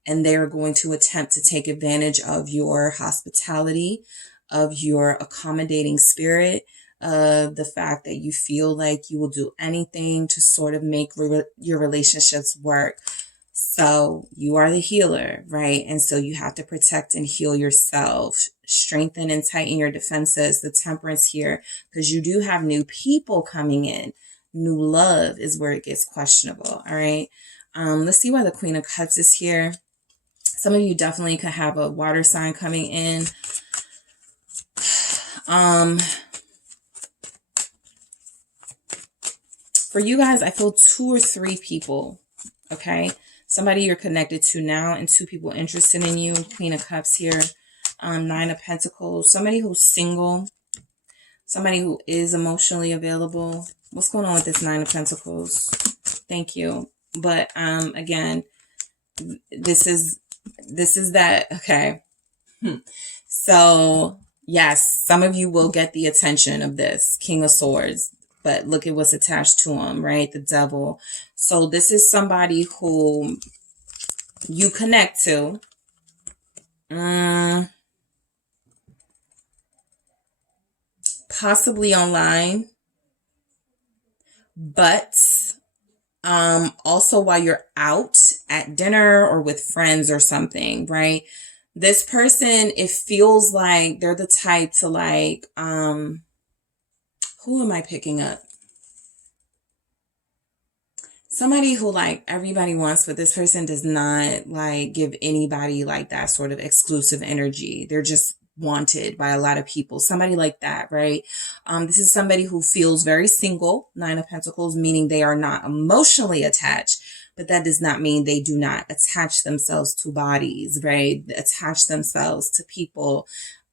And they're going to attempt to take advantage of your hospitality, of your accommodating spirit, of the fact that you feel like you will do anything to sort of make your relationships work. So you are the healer, right? And so you have to protect and heal yourself, strengthen and tighten your defenses, the temperance here, because you do have new people coming in. New love is where it gets questionable. All right. Let's see why the Queen of Cups is here. Some of you definitely could have a water sign coming in. For you guys, I feel 2 or 3 people. Okay. Somebody you're connected to now and 2 people interested in you. Queen of Cups here. 9 of Pentacles. Somebody who's single. Somebody who is emotionally available. What's going on with this 9 of Pentacles? Thank you. But again, this is that. Okay. So yes, some of you will get the attention of this King of Swords, but look at what's attached to him, right? The Devil. So this is somebody who you connect to. Possibly online, but also while you're out at dinner or with friends or something, right? This person, it feels like they're the type to like, who am I picking up? Somebody who like everybody wants, but this person does not like give anybody like that sort of exclusive energy. They're just wanted by a lot of people. Somebody like that, right? This is somebody who feels very single. 9 of Pentacles, meaning they are not emotionally attached, but that does not mean they do not attach themselves to bodies, right? Attach themselves to people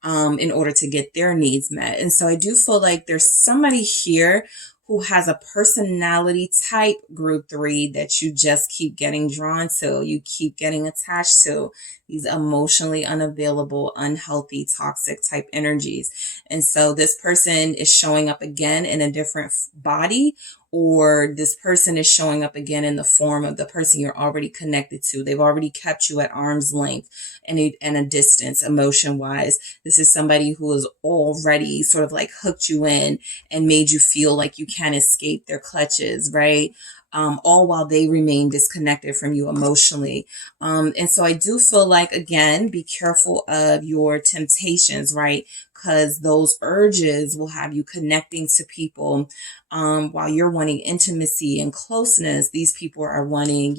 in order to get their needs met. And so I do feel like there's somebody here who has a personality type group 3 that you just keep getting drawn to, you keep getting attached to, these emotionally unavailable, unhealthy, toxic type energies. And so this person is showing up again in a different body, or this person is showing up again in the form of the person you're already connected to. They've already kept you at arm's length and a distance emotion wise. This is somebody who has already sort of like hooked you in and made you feel like you can't escape their clutches, right? All while they remain disconnected from you emotionally. And so I do feel like, again, be careful of your temptations, right? Because those urges will have you connecting to people while you're wanting intimacy and closeness. These people are wanting,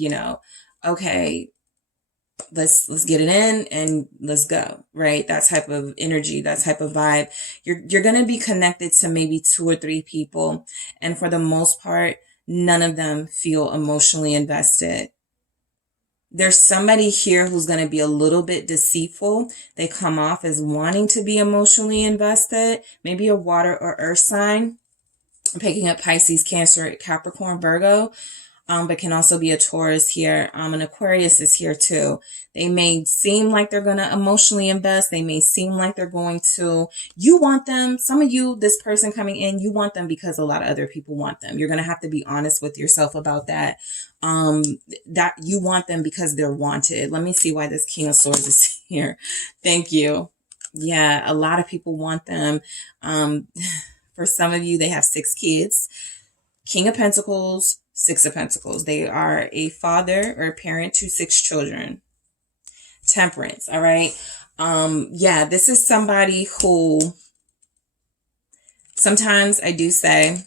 okay, let's get it in and let's go, right? That type of energy, that type of vibe. You're going to be connected to maybe 2 or 3 people. And for the most part, none of them feel emotionally invested. There's somebody here who's going to be a little bit deceitful. They come off as wanting to be emotionally invested, maybe a water or earth sign. I'm picking up Pisces, Cancer, Capricorn, Virgo, but can also be a Taurus here. An Aquarius is here too. They may seem like they're going to emotionally invest. They may seem like they're going to, you want them. Some of you, this person coming in, you want them because a lot of other people want them. You're going to have to be honest with yourself about that. That you want them because they're wanted. Let me see why this King of Swords is here. Thank you. Yeah, a lot of people want them. For some of you, they have 6 kids. King of Pentacles, 6 of Pentacles. They are a father or a parent to 6 children. Temperance, all right? Yeah, this is somebody who sometimes I do say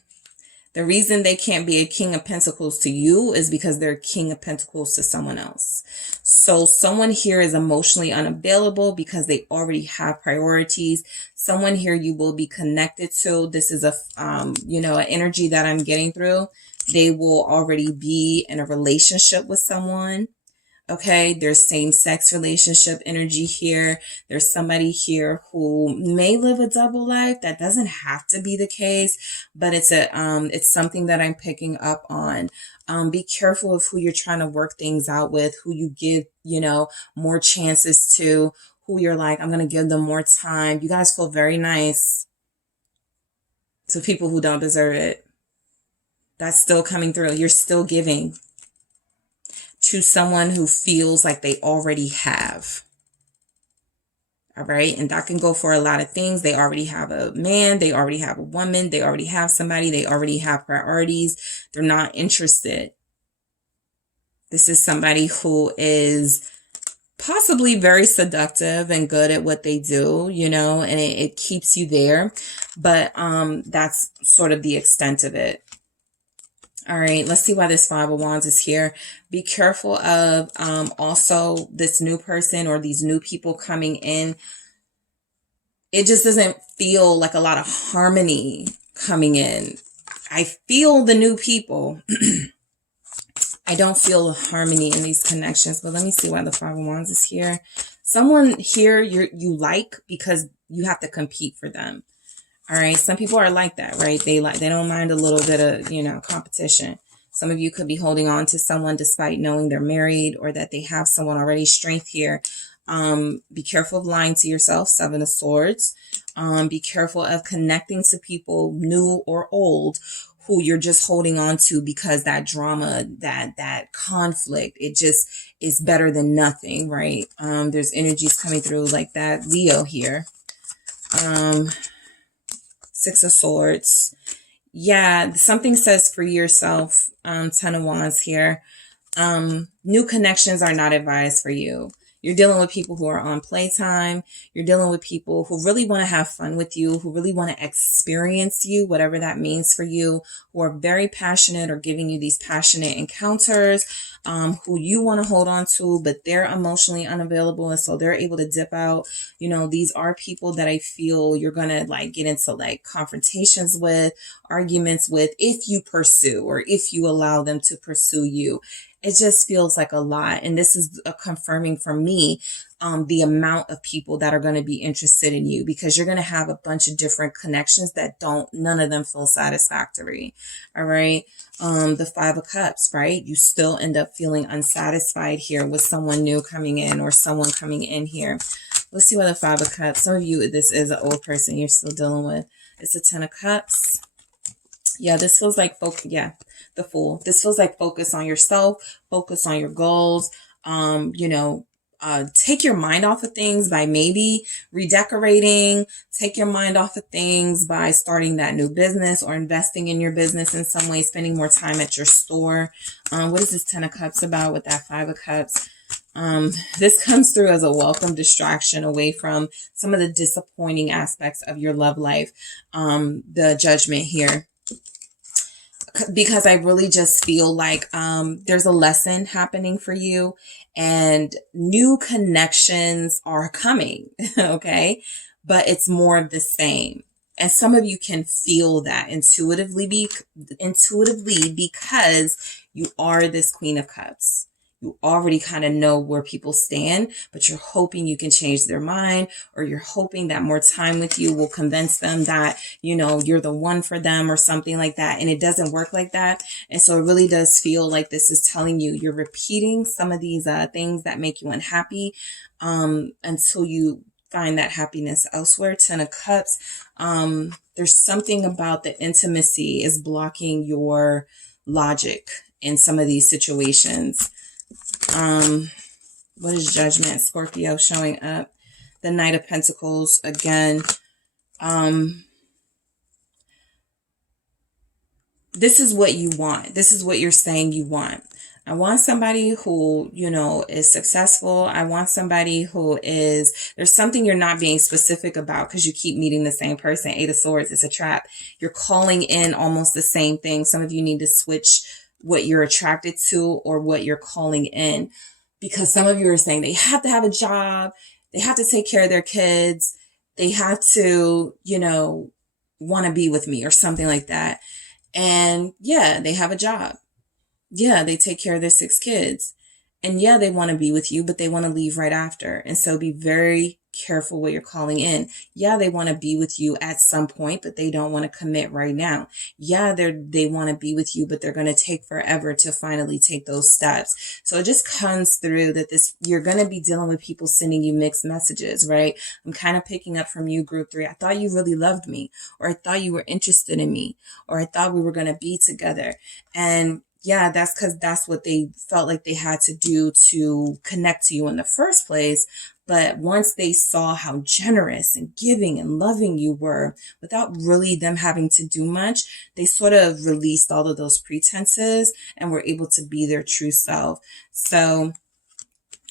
The reason they can't be a King of Pentacles to you is because they're King of Pentacles to someone else. So someone here is emotionally unavailable because they already have priorities. Someone here you will be connected to. This is a, you know, an energy that I'm getting through. They will already be in a relationship with someone. Okay, there's same-sex relationship energy here. There's somebody here who may live a double life. That doesn't have to be the case, but it's something that I'm picking up on. Be careful of who you're trying to work things out with, who you give, you know, more chances to, who you're like, I'm going to give them more time. You guys feel very nice to people who don't deserve it. That's still coming through. You're still giving to someone who feels like they already have. All right. And that can go for a lot of things. They already have a man. They already have a woman. They already have somebody. They already have priorities. They're not interested. This is somebody who is possibly very seductive and good at what they do, you know, and it keeps you there. But that's sort of the extent of it. All right, let's see why this Five of Wands is here. Be careful of also this new person or these new people coming in. It just doesn't feel like a lot of harmony coming in. I feel the new people. I don't feel harmony in these connections, but let me see why the Five of Wands is here. Someone here you like because you have to compete for them. All right. Some people are like that, right? They don't mind a little bit of, you know, competition. Some of you could be holding on to someone despite knowing they're married or that they have someone already. Strength here. Be careful of lying to yourself. Seven of Swords. Be careful of connecting to people new or old who you're just holding on to because that drama, that conflict, it just is better than nothing, right? There's energies coming through like that. Leo here. Six of Swords. Yeah, something says free yourself. Ten of Wands here. New connections are not advised for you. You're dealing with people who are on playtime. You're dealing with people who really want to have fun with you, who really want to experience you, whatever that means for you, who are very passionate or giving you these passionate encounters, who you want to hold on to, but they're emotionally unavailable. And so they're able to dip out. You know, these are people that I feel you're going to like get into like confrontations with, arguments with, if you pursue or if you allow them to pursue you. It just feels like a lot. And this is confirming for me the amount of people that are going to be interested in you, because you're going to have a bunch of different connections that none of them feel satisfactory. All right. The Five of Cups, right? You still end up feeling unsatisfied here with someone new coming in or someone coming in here. Let's see why the Five of Cups. Some of you, this is an old person you're still dealing with. It's the Ten of Cups. Yeah, this feels like the Fool. This feels like focus on yourself, focus on your goals. You know, take your mind off of things by maybe redecorating. Take your mind off of things by starting that new business or investing in your business in some way, spending more time at your store. What is this Ten of Cups about with that Five of Cups? This comes through as a welcome distraction away from some of the disappointing aspects of your love life. The Judgment here. Because I really just feel like there's a lesson happening for you and new connections are coming, okay? But it's more of the same. And some of you can feel that intuitively because you are this Queen of Cups. You already kind of know where people stand, but you're hoping you can change their mind, or you're hoping that more time with you will convince them that, you know, you're the one for them or something like that. And it doesn't work like that. And so it really does feel like this is telling you you're repeating some of these things that make you unhappy until you find that happiness elsewhere. Ten of Cups. There's something about the intimacy is blocking your logic in some of these situations. What is Judgment? Scorpio showing up. The Knight of Pentacles again. This is what you want. This is what you're saying you want. I want somebody who, you know, is successful. I want somebody who is, there's something you're not being specific about because you keep meeting the same person. Eight of Swords, it's a trap. You're calling in almost the same thing. Some of you need to switch what you're attracted to or what you're calling in, because some of you are saying they have to have a job. They have to take care of their kids. They have to, you know, want to be with me or something like that. And yeah, they have a job. Yeah, they take care of their 6 kids. And yeah, they want to be with you, but they want to leave right after. And so be very careful what you're calling in. Yeah, they want to be with you at some point, but they don't want to commit right now. Yeah, they want to be with you, but they're going to take forever to finally take those steps. So it just comes through that you're going to be dealing with people sending you mixed messages, right? I'm kind of picking up from you, group 3. I thought you really loved me, or I thought you were interested in me, or I thought we were going to be together. And yeah, that's because that's what they felt like they had to do to connect to you in the first place. But once they saw how generous and giving and loving you were, without really them having to do much, they sort of released all of those pretenses and were able to be their true self. So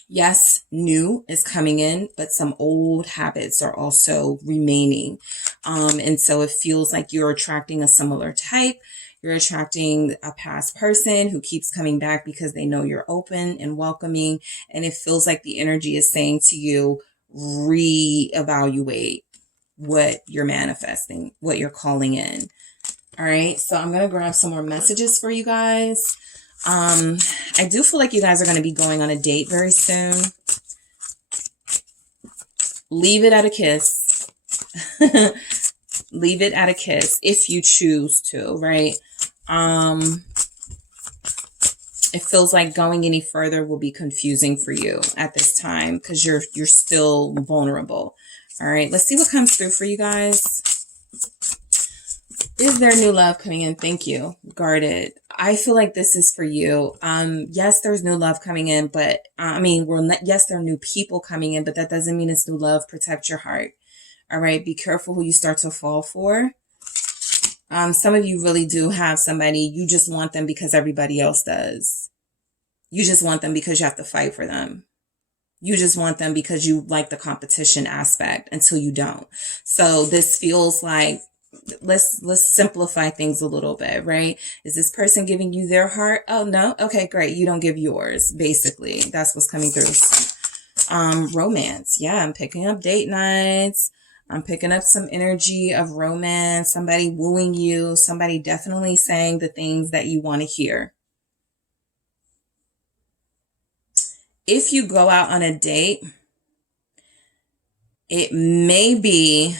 yes, new is coming in, but some old habits are also remaining. And so it feels like you're attracting a similar type. You're attracting a past person who keeps coming back because they know you're open and welcoming. And it feels like the energy is saying to you, reevaluate what you're manifesting, what you're calling in. All right. So I'm going to grab some more messages for you guys. I do feel like you guys are going to be going on a date very soon. Leave it at a kiss. Leave it at a kiss if you choose to, right? It feels like going any further will be confusing for you at this time because you're still vulnerable. All right, let's see what comes through for you guys. Is there new love coming in? Thank you. Guarded. I feel like this is for you. Yes, there's new love coming in, but yes, there are new people coming in, but that doesn't mean it's new love. Protect your heart. All right. Be careful who you start to fall for. Some of you really do have somebody. You just want them because everybody else does. You just want them because you have to fight for them. You just want them because you like the competition aspect until you don't. So this feels like, let's simplify things a little bit, right? Is this person giving you their heart? Oh, no. Okay, great. You don't give yours. Basically, that's what's coming through. Romance. Yeah, I'm picking up date nights. I'm picking up some energy of romance, somebody wooing you, somebody definitely saying the things that you want to hear. If you go out on a date, it may be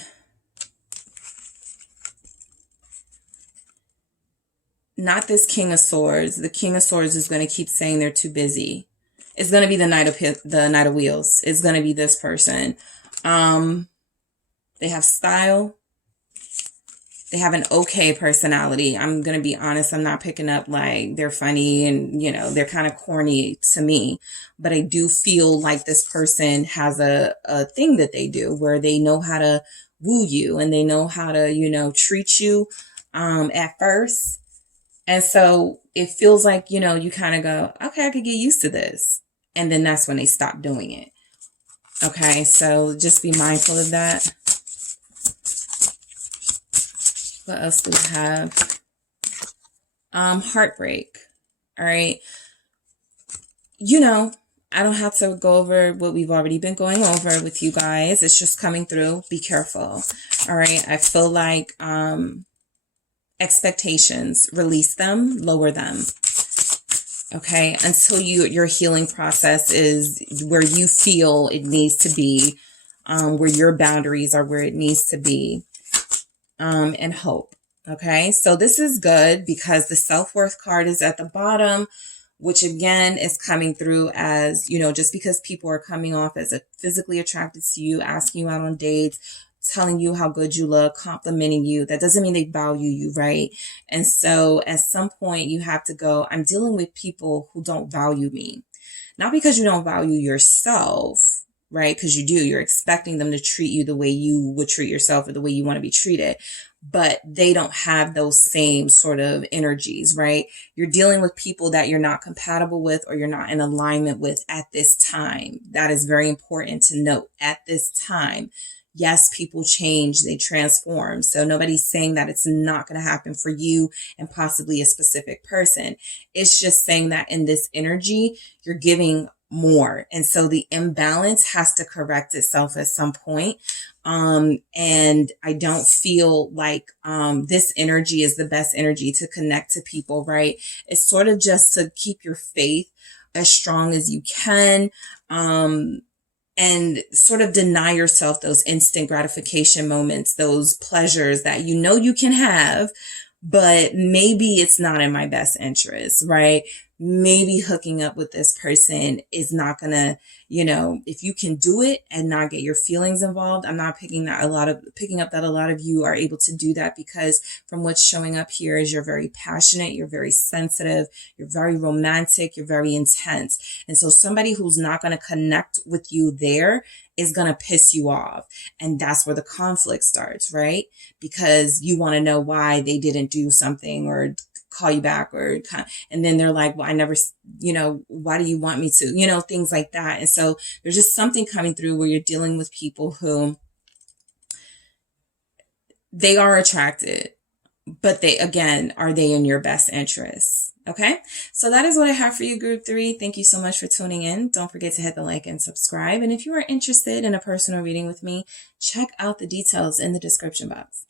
not this King of Swords. The King of Swords is going to keep saying they're too busy. It's going to be the Knight of Wheels. It's going to be this person. They have style. They have an okay personality. I'm going to be honest. I'm not picking up like they're funny and, you know, they're kind of corny to me. But I do feel like this person has a thing that they do where they know how to woo you and they know how to, you know, treat you at first. And so it feels like, you know, you kind of go, okay, I could get used to this. And then that's when they stop doing it. Okay, so just be mindful of that. What else do we have? Heartbreak. All right. You know, I don't have to go over what we've already been going over with you guys. It's just coming through. Be careful. All right. I feel like expectations, release them, lower them. Okay. Until your healing process is where you feel it needs to be, where your boundaries are where it needs to be. And hope. Okay. So this is good because the self-worth card is at the bottom, which again is coming through as, you know, just because people are coming off as physically attracted to you, asking you out on dates, telling you how good you look, complimenting you, that doesn't mean they value you, right? And so at some point you have to go, I'm dealing with people who don't value me. Not because you don't value yourself, right? Because you do. You're expecting them to treat you the way you would treat yourself or the way you want to be treated. but they don't have those same sort of energies, right? You're dealing with people that you're not compatible with or you're not in alignment with at this time. That is very important to note at this time. Yes, people change, they transform. So nobody's saying that it's not going to happen for you and possibly a specific person. It's just saying that in this energy, you're giving more. And so the imbalance has to correct itself at some point. And I don't feel like this energy is the best energy to connect to people, right? It's sort of just to keep your faith as strong as you can. And sort of deny yourself those instant gratification moments, those pleasures that you know you can have, but maybe it's not in my best interest, right? Maybe hooking up with this person is not gonna, if you can do it and not get your feelings involved. I'm not picking up that a lot of you are able to do that, because from what's showing up here is you're very passionate, you're very sensitive, you're very romantic, you're very intense. And so somebody who's not going to connect with you there is going to piss you off. And that's where the conflict starts, right? Because you want to know why they didn't do something or call you back, and then they're like, well, I never, why do you want me to, things like that. And so there's just something coming through where you're dealing with people who they are attracted, but are they in your best interests? Okay. So that is what I have for you, group 3. Thank you so much for tuning in. Don't forget to hit the like and subscribe. And if you are interested in a personal reading with me, check out the details in the description box.